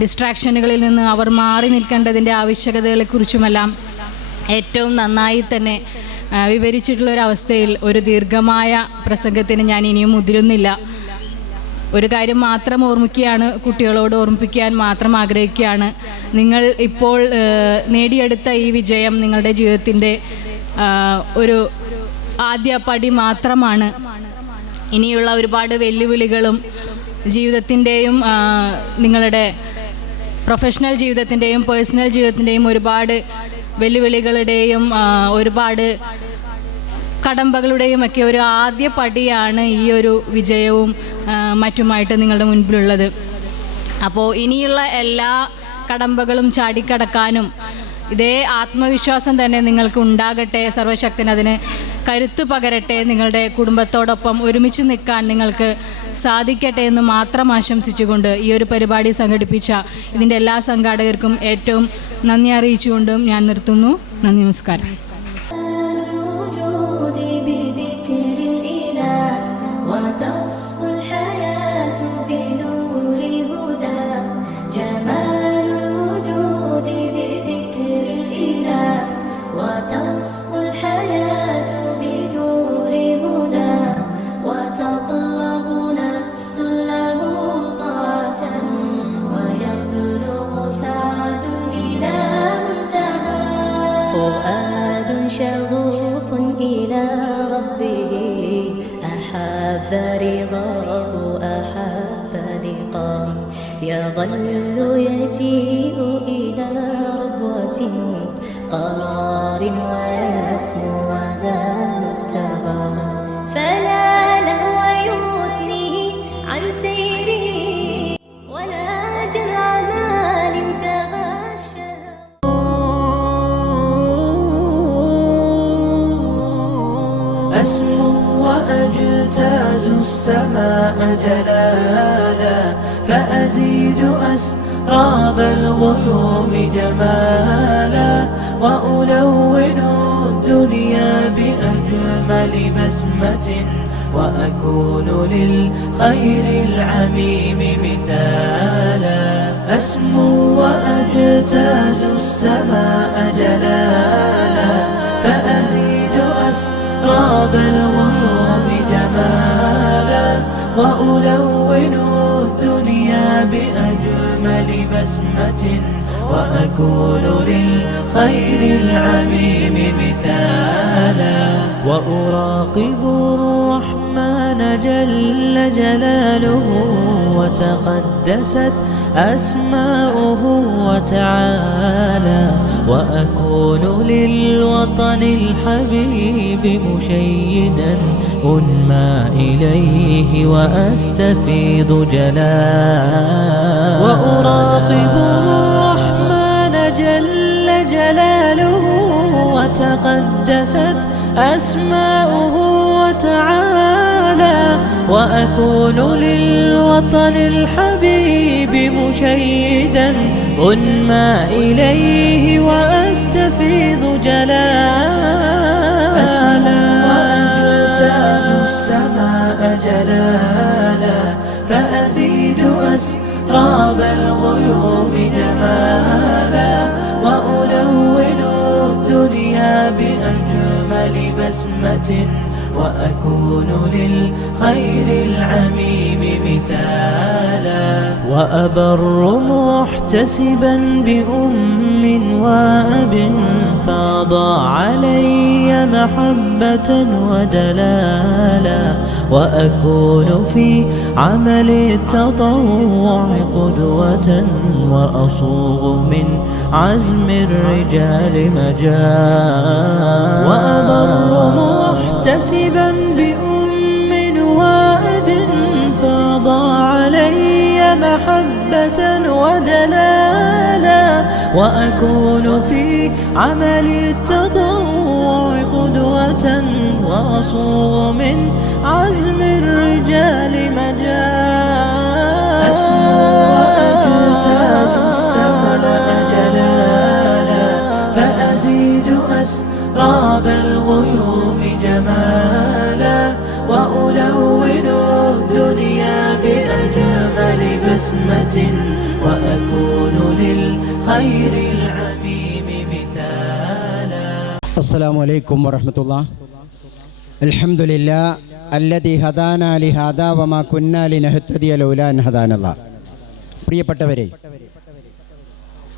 ഡിസ്ട്രാക്ഷനുകളിൽ നിന്ന് അവർ മാറി നിൽക്കേണ്ടതിൻ്റെ ആവശ്യകതകളെക്കുറിച്ചുമെല്ലാം ഏറ്റവും നന്നായി തന്നെ വിവരിച്ചിട്ടുള്ളൊരവസ്ഥയിൽ ഒരു ദീർഘമായ പ്രസംഗത്തിന് ഞാൻ ഇനിയും മുതിരുന്നില്ല. ഒരു കാര്യം മാത്രം കുട്ടികളോട് ഓർമ്മിപ്പിക്കാൻ മാത്രം ആഗ്രഹിക്കുകയാണ്. നിങ്ങൾ ഇപ്പോൾ നേടിയെടുത്ത ഈ വിജയം നിങ്ങളുടെ ജീവിതത്തിൻ്റെ ഒരു ആദ്യ പടി മാത്രമാണ്. ഇനിയുള്ള ഒരുപാട് വെല്ലുവിളികളും ജീവിതത്തിൻ്റെയും നിങ്ങളുടെ പ്രൊഫഷണൽ ജീവിതത്തിൻ്റെയും പേഴ്സണൽ ജീവിതത്തിൻ്റെയും ഒരുപാട് വെല്ലുവിളികളുടെയും ഒരുപാട് കടമ്പകളുടെയും ഒക്കെ ഒരു ആദ്യ പടിയാണ് ഈ ഒരു വിജയവും മറ്റുമായിട്ട് നിങ്ങളുടെ മുൻപിലുള്ളത്. അപ്പോൾ ഇനിയുള്ള എല്ലാ കടമ്പകളും ചാടിക്കടക്കാനും ഇതേ ആത്മവിശ്വാസം തന്നെ നിങ്ങൾക്ക് ഉണ്ടാകട്ടെ. സർവശക്തൻ അതിന് കരുത്തു പകരട്ടെ. നിങ്ങളുടെ കുടുംബത്തോടൊപ്പം ഒരുമിച്ച് നിൽക്കാൻ നിങ്ങൾക്ക് സാധിക്കട്ടെ എന്ന് മാത്രം ആശംസിച്ചുകൊണ്ട് ഈ ഒരു പരിപാടി സംഘടിപ്പിച്ച ഇതിൻ്റെ എല്ലാ സംഘാടകർക്കും ഏറ്റവും നന്ദി അറിയിച്ചുകൊണ്ടും ഞാൻ നിർത്തുന്നു. നന്ദി, നമസ്കാരം. شغوف إلى ربه أحب رضاه أحب لقاه يظل يجيء إلى ربوة قرار ويسمو ذا مرتبى فلا لهو يثنيه عن سيره ولا جرى مال تغشى. أسمو وأجتاز السماء جلالا فأزيد أسراب الغيوم جمالا وألون الدنيا بأجمل بسمة وأكون للخير العميم مثالا. أسمو وأجتاز السماء جلالا فأزيد أسراب الغيوم جمالا وألون الدنيا بأجمل بسمة وأكون للخير العميم مثالا. وأراقب جل جلاله وتقدست أسماؤه وتعالى وأكون للوطن الحبيب مشيدا أنمى إليه وأستفيض جلالا وأراقب الرحمن جل جلاله وتقدست أسماؤه وتعالى وأكون للوطن الحبيب مشيدا أنمى إليه وأستفيض جلالا وأجتاز السماء جلالا فأزيد أسراب الغيوم جمالا وألون الدنيا بأجمل بسمة وأكون للخير العميم مثالا وأبر محتسبا بأم وأب فاض علي محبة ودلالا وأكون في عمل التطوع قدوة وأصوغ من عزم الرجال مجال وأبر محتسبا بأم وأب فاض علي محبة ودلالا وأكون في عمل التطوع قدوة وأصوغ من عزم الرجال مجال أسمو وأجتاز السماء جلالا فأزيد أسراب الغيوم جمالا وألون الدنيا بأجمل بسمة وأكون للخير العميم مثالا السلام عليكم ورحمة الله الحمد لله الذي هدانا لهذا وما كنا لنهتدي لولا أن هدانا الله. പ്രിയപ്പെട്ടവരെ,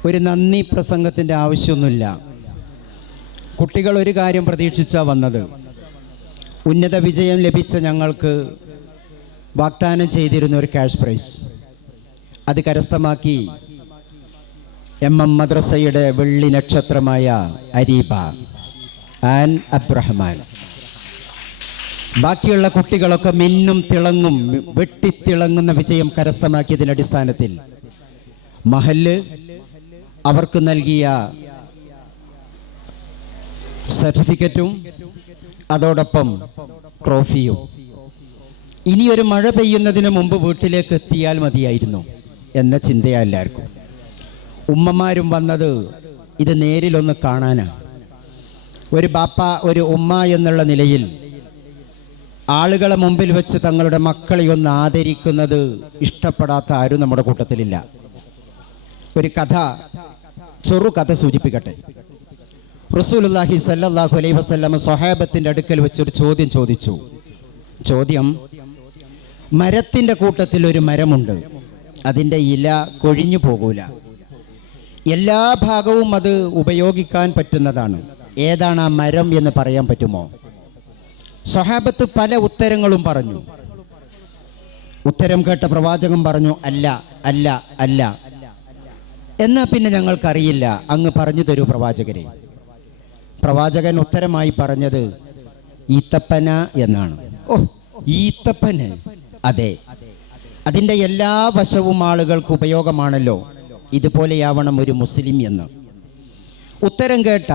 ഒരു നന്ദി പ്രസംഗത്തിൻ്റെ ആവശ്യമൊന്നുമില്ല. കുട്ടികൾ ഒരു കാര്യം പ്രതീക്ഷിച്ചാണ് വന്നത്. ഉന്നത വിജയം ലഭിച്ച ഞങ്ങൾക്ക് വാഗ്ദാനം ചെയ്തിരുന്ന ഒരു ക്യാഷ് പ്രൈസ് അത് കരസ്ഥമാക്കി മദ്രസയുടെ വെള്ളി നക്ഷത്രമായ അരീബ ആൻ അബ്ദുറഹ്മാൻ. ബാക്കിയുള്ള കുട്ടികളൊക്കെ മിന്നും തിളങ്ങും വെട്ടിത്തിളങ്ങുന്ന വിജയം കരസ്ഥമാക്കിയതിൻ്റെ അടിസ്ഥാനത്തിൽ മഹല്ല് അവർക്ക് നൽകിയ സർട്ടിഫിക്കറ്റും അതോടൊപ്പം ട്രോഫിയും. ഇനിയൊരു മഴ പെയ്യുന്നതിന് മുമ്പ് വീട്ടിലേക്ക് എത്തിയാൽ മതിയായിരുന്നു എന്ന ചിന്തയാണ് എല്ലാവർക്കും. ഉമ്മമാരും വന്നത് ഇത് നേരിലൊന്ന് കാണാനാണ്. ഒരു ബാപ്പ ഒരു ഉമ്മ എന്നുള്ള നിലയിൽ ആളുകളെ മുമ്പിൽ വെച്ച് തങ്ങളുടെ മക്കളെ ഒന്ന് ആദരിക്കുന്നത് ഇഷ്ടപ്പെടാത്ത ആരും നമ്മുടെ കൂട്ടത്തിലില്ല. ഒരു കഥ, ചെറുകഥ സൂചിപ്പിക്കട്ടെ. റസൂലുള്ളാഹി സ്വല്ലല്ലാഹു അലൈഹി വസല്ലം സ്വഹാബത്തിന്റെ അടുക്കൽ വെച്ചൊരു ചോദ്യം ചോദിച്ചു. ചോദ്യം: മരത്തിൻ്റെ കൂട്ടത്തിൽ ഒരു മരമുണ്ട്, അതിൻ്റെ ഇല കൊഴിഞ്ഞു പോകൂല, എല്ലാ ഭാഗവും അത് ഉപയോഗിക്കാൻ പറ്റുന്നതാണ്. ഏതാണ് ആ മരം എന്ന് പറയാൻ പറ്റുമോ? സ്വഹാബത്ത് പല ഉത്തരങ്ങളും പറഞ്ഞു. ഉത്തരം കേട്ട പ്രവാചകൻ പറഞ്ഞു, അല്ല അല്ല അല്ല. എന്നാ പിന്നെ ഞങ്ങൾക്കറിയില്ല, അങ്ങ് പറഞ്ഞു തരൂ പ്രവാചകരെ. പ്രവാചകൻ ഉത്തരമായി പറഞ്ഞത് ഈത്തപ്പന എന്നാണ്. ഓ, ഈത്തപ്പന്? അതെ, അതിൻ്റെ എല്ലാ വശവും ആളുകൾക്ക് ഉപയോഗമാണല്ലോ, ഇതുപോലെയാവണം ഒരു മുസ്ലിം എന്ന്. ഉത്തരം കേട്ട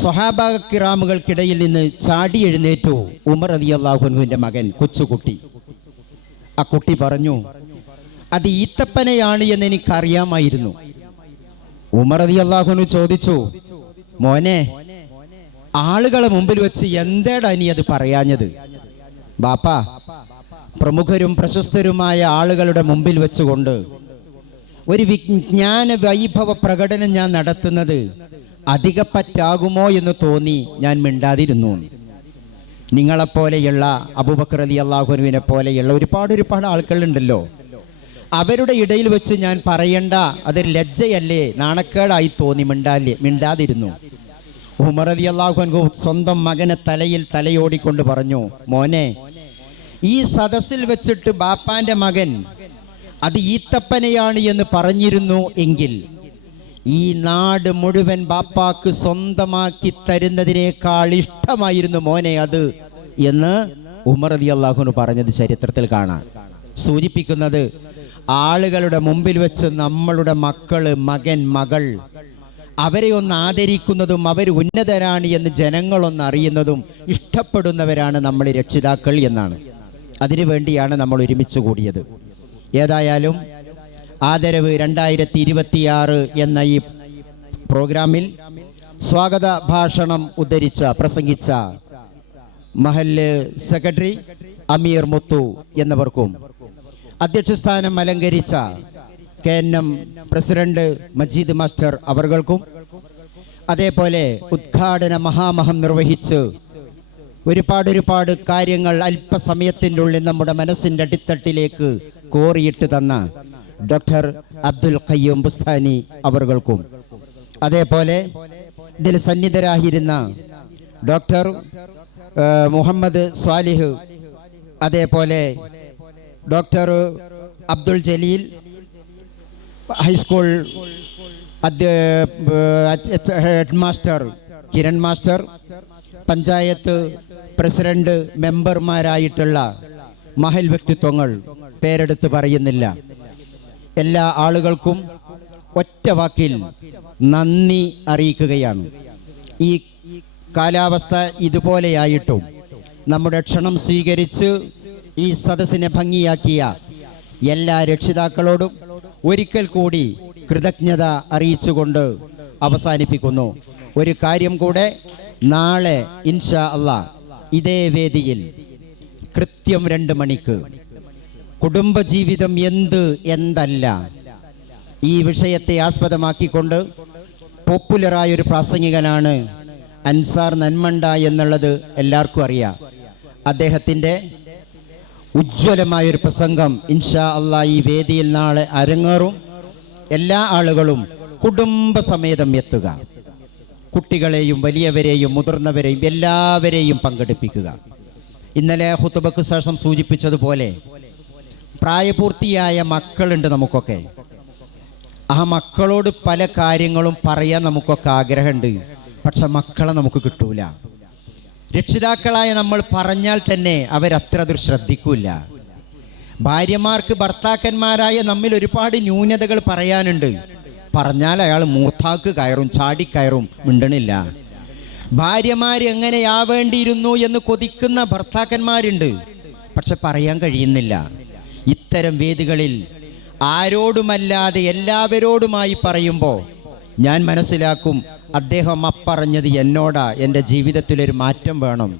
സ്വഹാബ കിറാമുകൾക്കിടയിൽ നിന്ന് ചാടി എഴുന്നേറ്റു ഉമർ റളിയല്ലാഹു അൻഹുവിൻ്റെ മകൻ, കൊച്ചുകുട്ടി. ആ കുട്ടി പറഞ്ഞു, അത് ഈത്തപ്പനയാണ് എന്ന് എനിക്കറിയാമായിരുന്നു. ഉമർ റളിയല്ലാഹു അൻഹു ചോദിച്ചു, മോനെ, ആളുകളെ മുമ്പിൽ വെച്ച് എന്തേടാ നീ അത് പറയാഞ്ഞത്? ബാപ്പാ, പ്രമുഖരും പ്രശസ്തരുമായ ആളുകളുടെ മുമ്പിൽ വെച്ചുകൊണ്ട് ഒരു വിജ്ഞാന വൈഭവ പ്രകടനം ഞാൻ നടത്തുന്നത് അധികപ്പറ്റാകുമോ എന്ന് തോന്നി ഞാൻ മിണ്ടാതിരുന്നു. നിങ്ങളെപ്പോലെയുള്ള അബൂബക്കർ റളിയല്ലാഹു അൻഹുവിനെ പോലെയുള്ള ഒരുപാട് ആൾക്കാരുണ്ടല്ലോ, അവരുടെ ഇടയിൽ വെച്ച് ഞാൻ പറയണ്ട, അതൊരു ലജ്ജയല്ലേ, നാണക്കേടായി തോന്നി മിണ്ടാതിരുന്നു. ഉമർ റളിയല്ലാഹു അൻഹു സ്വന്തം മകനെ തലയിൽ തലയോടിക്കൊണ്ട് പറഞ്ഞു, മോനെ, ഈ സദസ്സിൽ വെച്ചിട്ട് ബാപ്പാന്റെ മകൻ അത് ഈത്തപ്പനയാണ് എന്ന് പറഞ്ഞിരുന്നു എങ്കിൽ ഈ നാട് മുഴുവൻ ബാപ്പാക്ക് സ്വന്തമാക്കി തരുന്നതിനേക്കാൾ ഇഷ്ടമായിരുന്നു മോനെ അത് എന്ന് ഉമർ റളിയല്ലാഹു അൻഹു പറഞ്ഞത് ചരിത്രത്തിൽ കാണാം. സൂചിപ്പിക്കുന്നത് ആളുകളുടെ മുമ്പിൽ വെച്ച് നമ്മളുടെ മക്കള്, മകൻ, മകൾ അവരെ ഒന്ന് ആദരിക്കുന്നതും അവർ ഉന്നതരാണ് എന്ന് ജനങ്ങളൊന്ന് അറിയുന്നതും ഇഷ്ടപ്പെടുന്നവരാണ് നമ്മൾ രക്ഷിതാക്കൾ എന്നാണ്. അതിനു വേണ്ടിയാണ് നമ്മൾ ഒരുമിച്ച് കൂടിയത്. ഏതായാലും ആദരവ് 2026 എന്ന ഈ പ്രോഗ്രാമിൽ സ്വാഗത ഭാഷണം പ്രസംഗിച്ച മഹല്ല് സെക്രട്ടറി അമീർ മുത്തു എന്നവർക്കും അധ്യക്ഷസ്ഥാനം അലങ്കരിച്ച KNM പ്രസിഡന്റ് മജീദ് മാസ്റ്റർ അവർകൾക്കും അതേപോലെ ഉദ്ഘാടന മഹാമഹം നിർവഹിച്ച് ഒരുപാട് കാര്യങ്ങൾ അല്പസമയത്തിൻ്റെ ഉള്ളിൽ നമ്മുടെ മനസ്സിൻ്റെ അടിത്തട്ടിലേക്ക് കോറിയിട്ട് തന്ന ഡോക്ടർ അബ്ദുൽ ഖയ്യൂം ബുസ്താനി അവർകൾക്കും അതേപോലെ ഇതിൽ സന്നിധരായിരുന്ന ഡോക്ടർ മുഹമ്മദ് സ്വാലിഹ്, അതേപോലെ doctor Abdul Jaleel, high school head master Kiran master, panchayat president മെമ്പർമാരായിട്ടുള്ള മഹൽ വ്യക്തിത്വങ്ങൾ പേരെടുത്ത് പറയുന്നില്ല. എല്ലാ ആളുകൾക്കും ഒറ്റ വാക്കിൽ നന്ദി അറിയിക്കുകയാണ്. ഈ കാലാവസ്ഥ ഇതുപോലെയായിട്ടും നമ്മുടെ ക്ഷണം സ്വീകരിച്ച് ഈ സദസ്സിനെ ഭംഗിയാക്കിയ എല്ലാ രക്ഷിതാക്കളോടും ഒരിക്കൽ കൂടി കൃതജ്ഞത അറിയിച്ചുകൊണ്ട് അവസാനിപ്പിക്കുന്നു. ഒരു കാര്യം കൂടെ, നാളെ ഇൻഷാ അല്ലാഹ് ഇതേ വേദിയിൽ കൃത്യം 2 മണിക്ക് കുടുംബജീവിതം എന്തല്ല ഈ വിഷയത്തെ ആസ്പദമാക്കിക്കൊണ്ട് പോപ്പുലറായൊരു പ്രാസംഗികനാണ് അൻസാർ നന്മണ്ട എന്നുള്ളത് എല്ലാവർക്കും അറിയാം. അദ്ദേഹത്തിൻ്റെ ഉജ്ജ്വലമായൊരു പ്രസംഗം ഇൻഷാ അല്ലാഹ് ഈ വേദിയിൽ നാളെ അരങ്ങേറും. എല്ലാ ആളുകളും കുടുംബസമേതം എത്തുക. കുട്ടികളെയും വലിയവരെയും മുതിർന്നവരെയും എല്ലാവരെയും പങ്കെടുപ്പിക്കുക. ഇന്നലെ ഖുതുബക്ക് ശേഷം സൂചിപ്പിച്ചതുപോലെ പ്രായപൂർത്തിയായ മക്കളുണ്ട് നമുക്കൊക്കെ. ആ മക്കളോട് പല കാര്യങ്ങളും പറയാൻ നമുക്കൊക്കെ ആഗ്രഹമുണ്ട്. പക്ഷെ മക്കളെ നമുക്ക് കിട്ടൂല. രക്ഷിതാക്കളായ നമ്മൾ പറഞ്ഞാൽ തന്നെ അവരത്ര അത് ശ്രദ്ധിക്കൂല. ഭാര്യമാർക്ക് ഭർത്താക്കന്മാരായ നമ്മിൽ ഒരുപാട് ന്യൂനതകൾ പറയാനുണ്ട്. പറഞ്ഞാൽ അയാൾ മൂർത്താക്ക് കയറും, ചാടിക്കയറും, മിണ്ടണില്ല. ഭാര്യമാർ എങ്ങനെയാവേണ്ടിയിരുന്നു എന്ന് കൊതിക്കുന്ന ഭർത്താക്കന്മാരുണ്ട്. പക്ഷെ പറയാൻ കഴിയുന്നില്ല. ഇത്തരം വേദികളിൽ ആരോടുമല്ലാതെ എല്ലാവരോടുമായി പറയുമ്പോൾ ഞാൻ മനസ്സിലാക്കും, അദ്ദേഹം അപ്പറഞ്ഞത് എന്നോടാ, എൻ്റെ ജീവിതത്തിലൊരു മാറ്റം വേണം.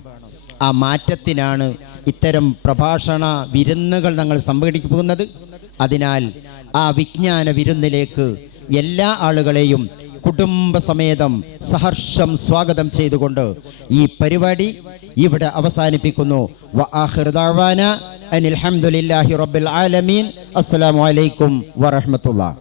ആ മാറ്റത്തിനാണ് ഇത്തരം പ്രഭാഷണ വിരുന്നുകൾ ഞങ്ങൾ സംഘടിപ്പിക്കുന്നത്. അതിനാൽ ആ വിജ്ഞാന വിരുന്നിലേക്ക് എല്ലാ ആളുകളെയും കുടുംബസമേതം സഹർഷം സ്വാഗതം ചെയ്തുകൊണ്ട് ഈ പരിപാടി ഇവിടെ അവസാനിപ്പിക്കുന്നു. വആഖിറു ദഅവാന അനിൽ ഹംദുലില്ലാഹി റബ്ബിൽ ആലമീൻ. അസ്സലാമു അലൈക്കും വറഹ്മത്തുള്ളാഹി.